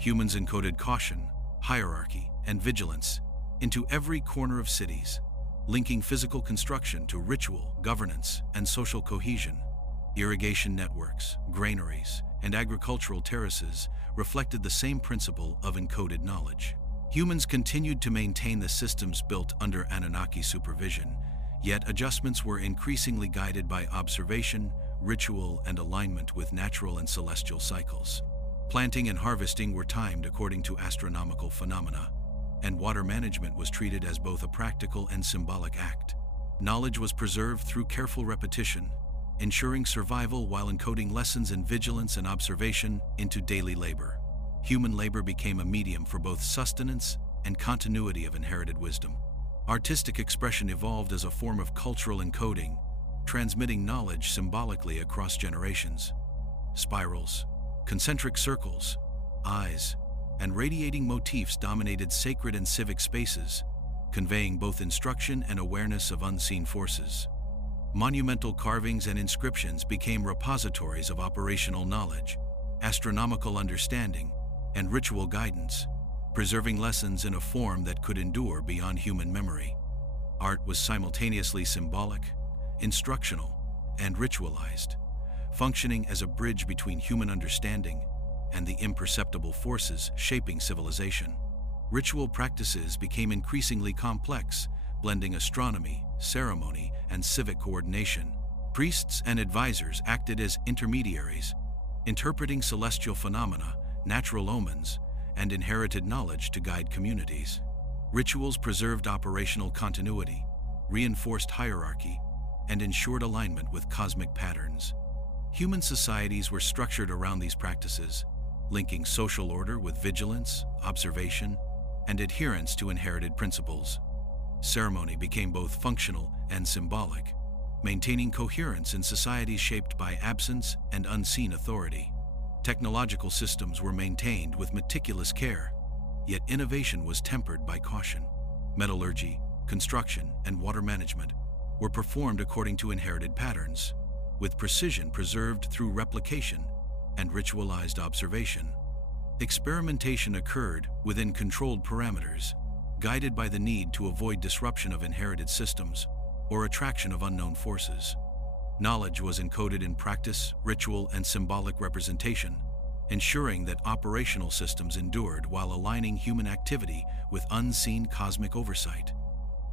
Humans encoded caution, hierarchy, and vigilance into every corner of cities, linking physical construction to ritual, governance, and social cohesion. Irrigation networks, granaries, and agricultural terraces reflected the same principle of encoded knowledge. Humans continued to maintain the systems built under Anunnaki supervision, yet adjustments were increasingly guided by observation, ritual, and alignment with natural and celestial cycles. Planting and harvesting were timed according to astronomical phenomena, and water management was treated as both a practical and symbolic act. Knowledge was preserved through careful repetition, ensuring survival while encoding lessons in vigilance and observation into daily labor. Human labor became a medium for both sustenance and continuity of inherited wisdom. Artistic expression evolved as a form of cultural encoding, transmitting knowledge symbolically across generations. Spirals, concentric circles, eyes, and radiating motifs dominated sacred and civic spaces, conveying both instruction and awareness of unseen forces. Monumental carvings and inscriptions became repositories of operational knowledge, astronomical understanding, and ritual guidance, preserving lessons in a form that could endure beyond human memory. Art was simultaneously symbolic, instructional, and ritualized, functioning as a bridge between human understanding and the imperceptible forces shaping civilization. Ritual practices became increasingly complex, blending astronomy, ceremony, and civic coordination. Priests and advisors acted as intermediaries, interpreting celestial phenomena, natural omens, and inherited knowledge to guide communities. Rituals preserved operational continuity, reinforced hierarchy, and ensured alignment with cosmic patterns. Human societies were structured around these practices, linking social order with vigilance, observation, and adherence to inherited principles. Ceremony became both functional and symbolic, maintaining coherence in societies shaped by absence and unseen authority. Technological systems were maintained with meticulous care, yet innovation was tempered by caution. Metallurgy, construction, and water management were performed according to inherited patterns, with precision preserved through replication and ritualized observation. Experimentation occurred within controlled parameters, guided by the need to avoid disruption of inherited systems or attraction of unknown forces. Knowledge was encoded in practice, ritual, and symbolic representation, ensuring that operational systems endured while aligning human activity with unseen cosmic oversight.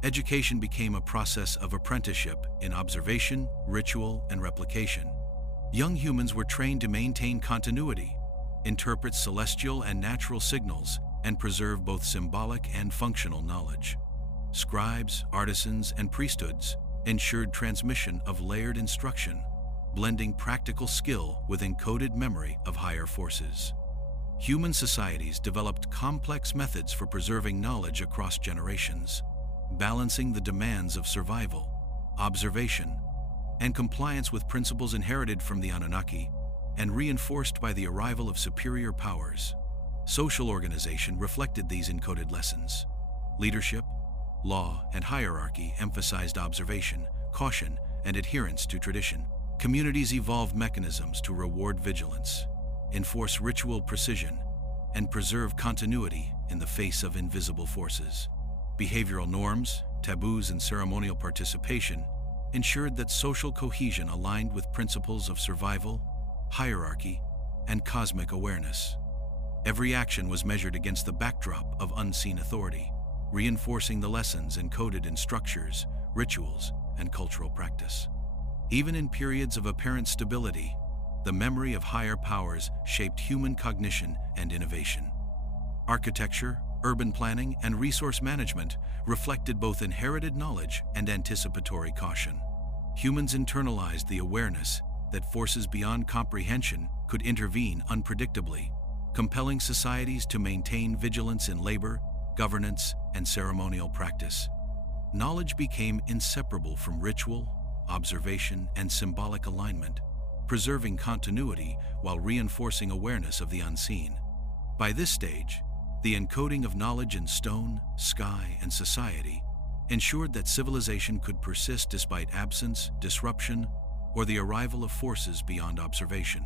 Education became a process of apprenticeship in observation, ritual, and replication. Young humans were trained to maintain continuity, interpret celestial and natural signals, and preserve both symbolic and functional knowledge. Scribes, artisans, and priesthoods ensured transmission of layered instruction, blending practical skill with encoded memory of higher forces. Human societies developed complex methods for preserving knowledge across generations, balancing the demands of survival, observation, and compliance with principles inherited from the Anunnaki and reinforced by the arrival of superior powers. Social organization reflected these encoded lessons. Leadership, law, and hierarchy emphasized observation, caution, and adherence to tradition. Communities evolved mechanisms to reward vigilance, enforce ritual precision, and preserve continuity in the face of invisible forces. Behavioral norms, taboos, and ceremonial participation ensured that social cohesion aligned with principles of survival, hierarchy, and cosmic awareness. Every action was measured against the backdrop of unseen authority, reinforcing the lessons encoded in structures, rituals, and cultural practice. Even in periods of apparent stability, the memory of higher powers shaped human cognition and innovation. Architecture, urban planning, and resource management reflected both inherited knowledge and anticipatory caution. Humans internalized the awareness that forces beyond comprehension could intervene unpredictably, compelling societies to maintain vigilance in labor, governance, and ceremonial practice. Knowledge became inseparable from ritual, observation, and symbolic alignment, preserving continuity while reinforcing awareness of the unseen. By this stage, the encoding of knowledge in stone, sky, and society ensured that civilization could persist despite absence, disruption, or the arrival of forces beyond observation.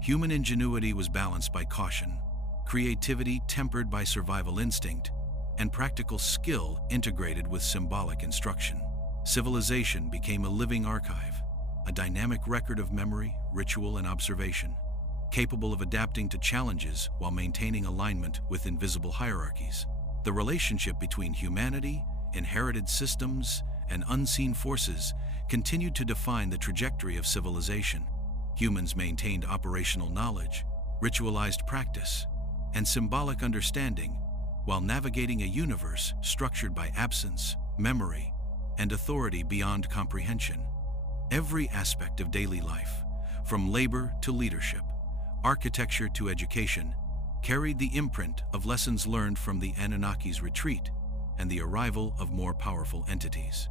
Human ingenuity was balanced by caution, creativity tempered by survival instinct, and practical skill integrated with symbolic instruction. Civilization became a living archive, a dynamic record of memory, ritual, and observation, capable of adapting to challenges while maintaining alignment with invisible hierarchies. The relationship between humanity, inherited systems, and unseen forces continued to define the trajectory of civilization. Humans maintained operational knowledge, ritualized practice, and symbolic understanding while navigating a universe structured by absence, memory, and authority beyond comprehension. Every aspect of daily life, from labor to leadership, architecture to education, carried the imprint of lessons learned from the Anunnaki's retreat and the arrival of more powerful entities.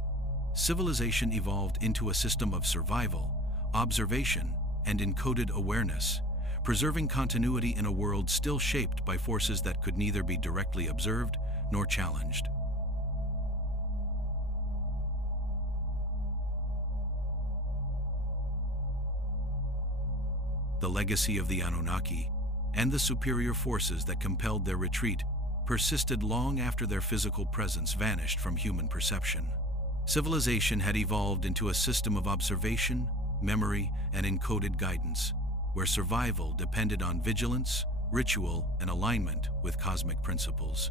Civilization evolved into a system of survival, observation, and encoded awareness, preserving continuity in a world still shaped by forces that could neither be directly observed nor challenged. The legacy of the Anunnaki and the superior forces that compelled their retreat persisted long after their physical presence vanished from human perception. Civilization had evolved into a system of observation, memory, and encoded guidance, where survival depended on vigilance, ritual, and alignment with cosmic principles.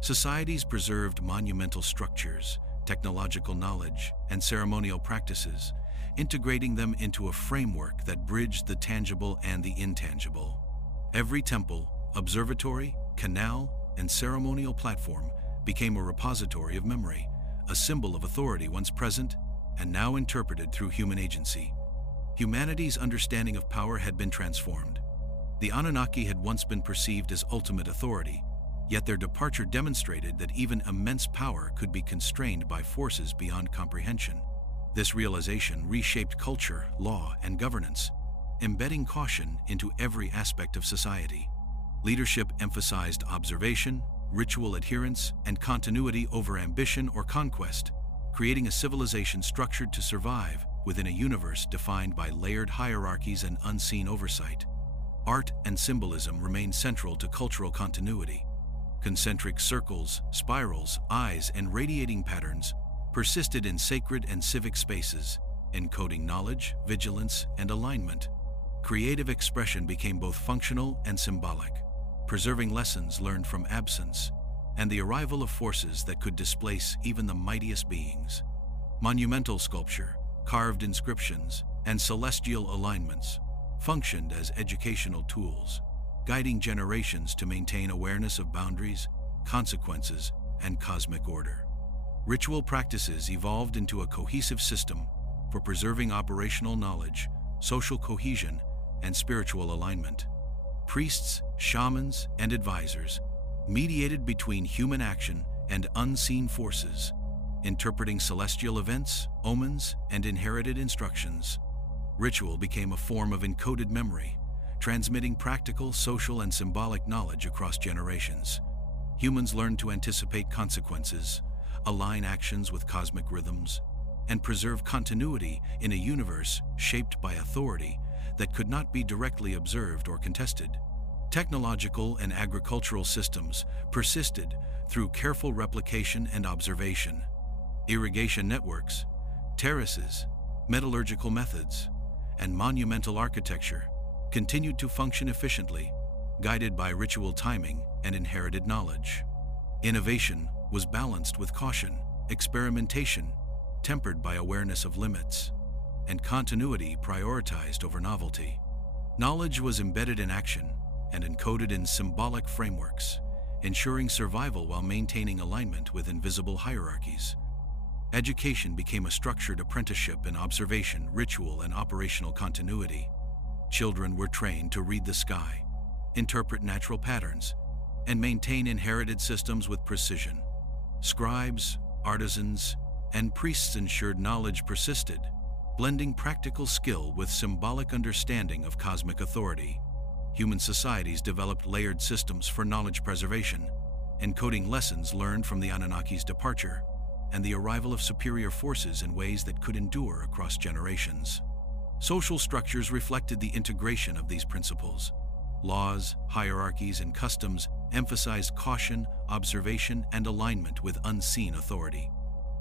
Societies preserved monumental structures, technological knowledge, and ceremonial practices, integrating them into a framework that bridged the tangible and the intangible. Every temple, observatory, canal, and ceremonial platform became a repository of memory, a symbol of authority once present and now interpreted through human agency. Humanity's understanding of power had been transformed. The Anunnaki had once been perceived as ultimate authority, yet their departure demonstrated that even immense power could be constrained by forces beyond comprehension. This realization reshaped culture, law, and governance, embedding caution into every aspect of society. Leadership emphasized observation, ritual adherence, and continuity over ambition or conquest, creating a civilization structured to survive within a universe defined by layered hierarchies and unseen oversight. Art and symbolism remained central to cultural continuity. Concentric circles, spirals, eyes, and radiating patterns persisted in sacred and civic spaces, encoding knowledge, vigilance, and alignment. Creative expression became both functional and symbolic, preserving lessons learned from absence and the arrival of forces that could displace even the mightiest beings. Monumental sculpture, carved inscriptions, and celestial alignments functioned as educational tools, guiding generations to maintain awareness of boundaries, consequences, and cosmic order. Ritual practices evolved into a cohesive system for preserving operational knowledge, social cohesion, and spiritual alignment. Priests, shamans, and advisors mediated between human action and unseen forces, interpreting celestial events, omens, and inherited instructions. Ritual became a form of encoded memory, transmitting practical, social, and symbolic knowledge across generations. Humans learned to anticipate consequences, align actions with cosmic rhythms, and preserve continuity in a universe shaped by authority that could not be directly observed or contested. Technological and agricultural systems persisted through careful replication and observation. Irrigation networks, terraces, metallurgical methods, and monumental architecture continued to function efficiently, guided by ritual timing and inherited knowledge. Innovation was balanced with caution, experimentation tempered by awareness of limits, and continuity prioritized over novelty. Knowledge was embedded in action and encoded in symbolic frameworks, ensuring survival while maintaining alignment with invisible hierarchies. Education became a structured apprenticeship in observation, ritual, and operational continuity. Children were trained to read the sky, interpret natural patterns, and maintain inherited systems with precision. Scribes, artisans, and priests ensured knowledge persisted, blending practical skill with symbolic understanding of cosmic authority. Human societies developed layered systems for knowledge preservation, encoding lessons learned from the Anunnaki's departure and the arrival of superior forces in ways that could endure across generations. Social structures reflected the integration of these principles. Laws, hierarchies, and customs emphasized caution, observation, and alignment with unseen authority.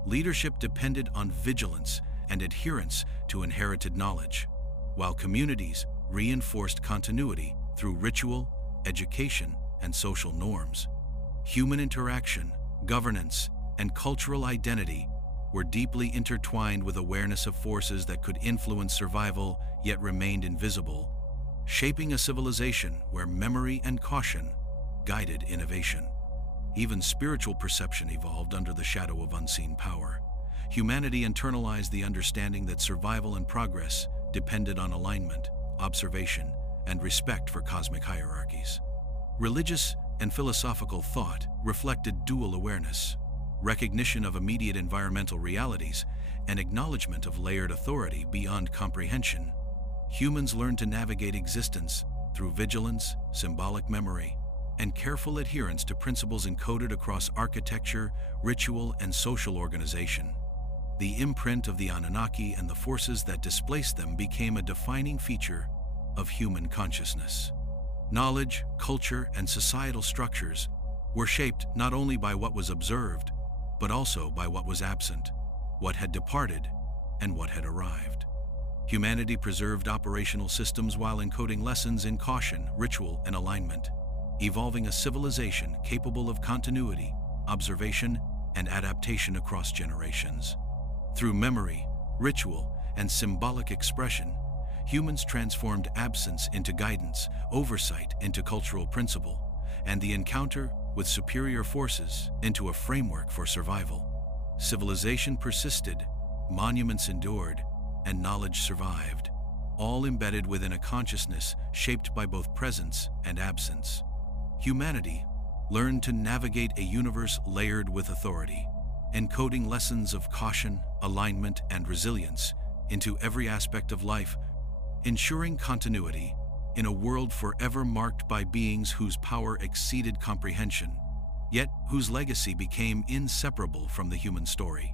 Leadership depended on vigilance and adherence to inherited knowledge, while communities reinforced continuity through ritual, education, and social norms. Human interaction, governance, and cultural identity were deeply intertwined with awareness of forces that could influence survival yet remained invisible, shaping a civilization where memory and caution guided innovation. Even spiritual perception evolved under the shadow of unseen power. humanity internalized the understanding that survival and progress depended on alignment, observation, and respect for cosmic hierarchies. Religious and philosophical thought reflected dual awareness, recognition of immediate environmental realities, and acknowledgement of layered authority beyond comprehension. Humans learned to navigate existence through vigilance, symbolic memory, and careful adherence to principles encoded across architecture, ritual, and social organization. The imprint of the Anunnaki and the forces that displaced them became a defining feature of human consciousness. Knowledge, culture, and societal structures were shaped not only by what was observed, but also by what was absent, what had departed, and what had arrived. Humanity preserved operational systems while encoding lessons in caution, ritual, and alignment, evolving a civilization capable of continuity, observation, and adaptation across generations. Through memory, ritual, and symbolic expression, humans transformed absence into guidance, oversight into cultural principle, and the encounter with superior forces into a framework for survival. Civilization persisted, monuments endured, and knowledge survived, all embedded within a consciousness shaped by both presence and absence. Humanity learned to navigate a universe layered with authority, encoding lessons of caution, alignment, and resilience into every aspect of life, ensuring continuity in a world forever marked by beings whose power exceeded comprehension, yet whose legacy became inseparable from the human story.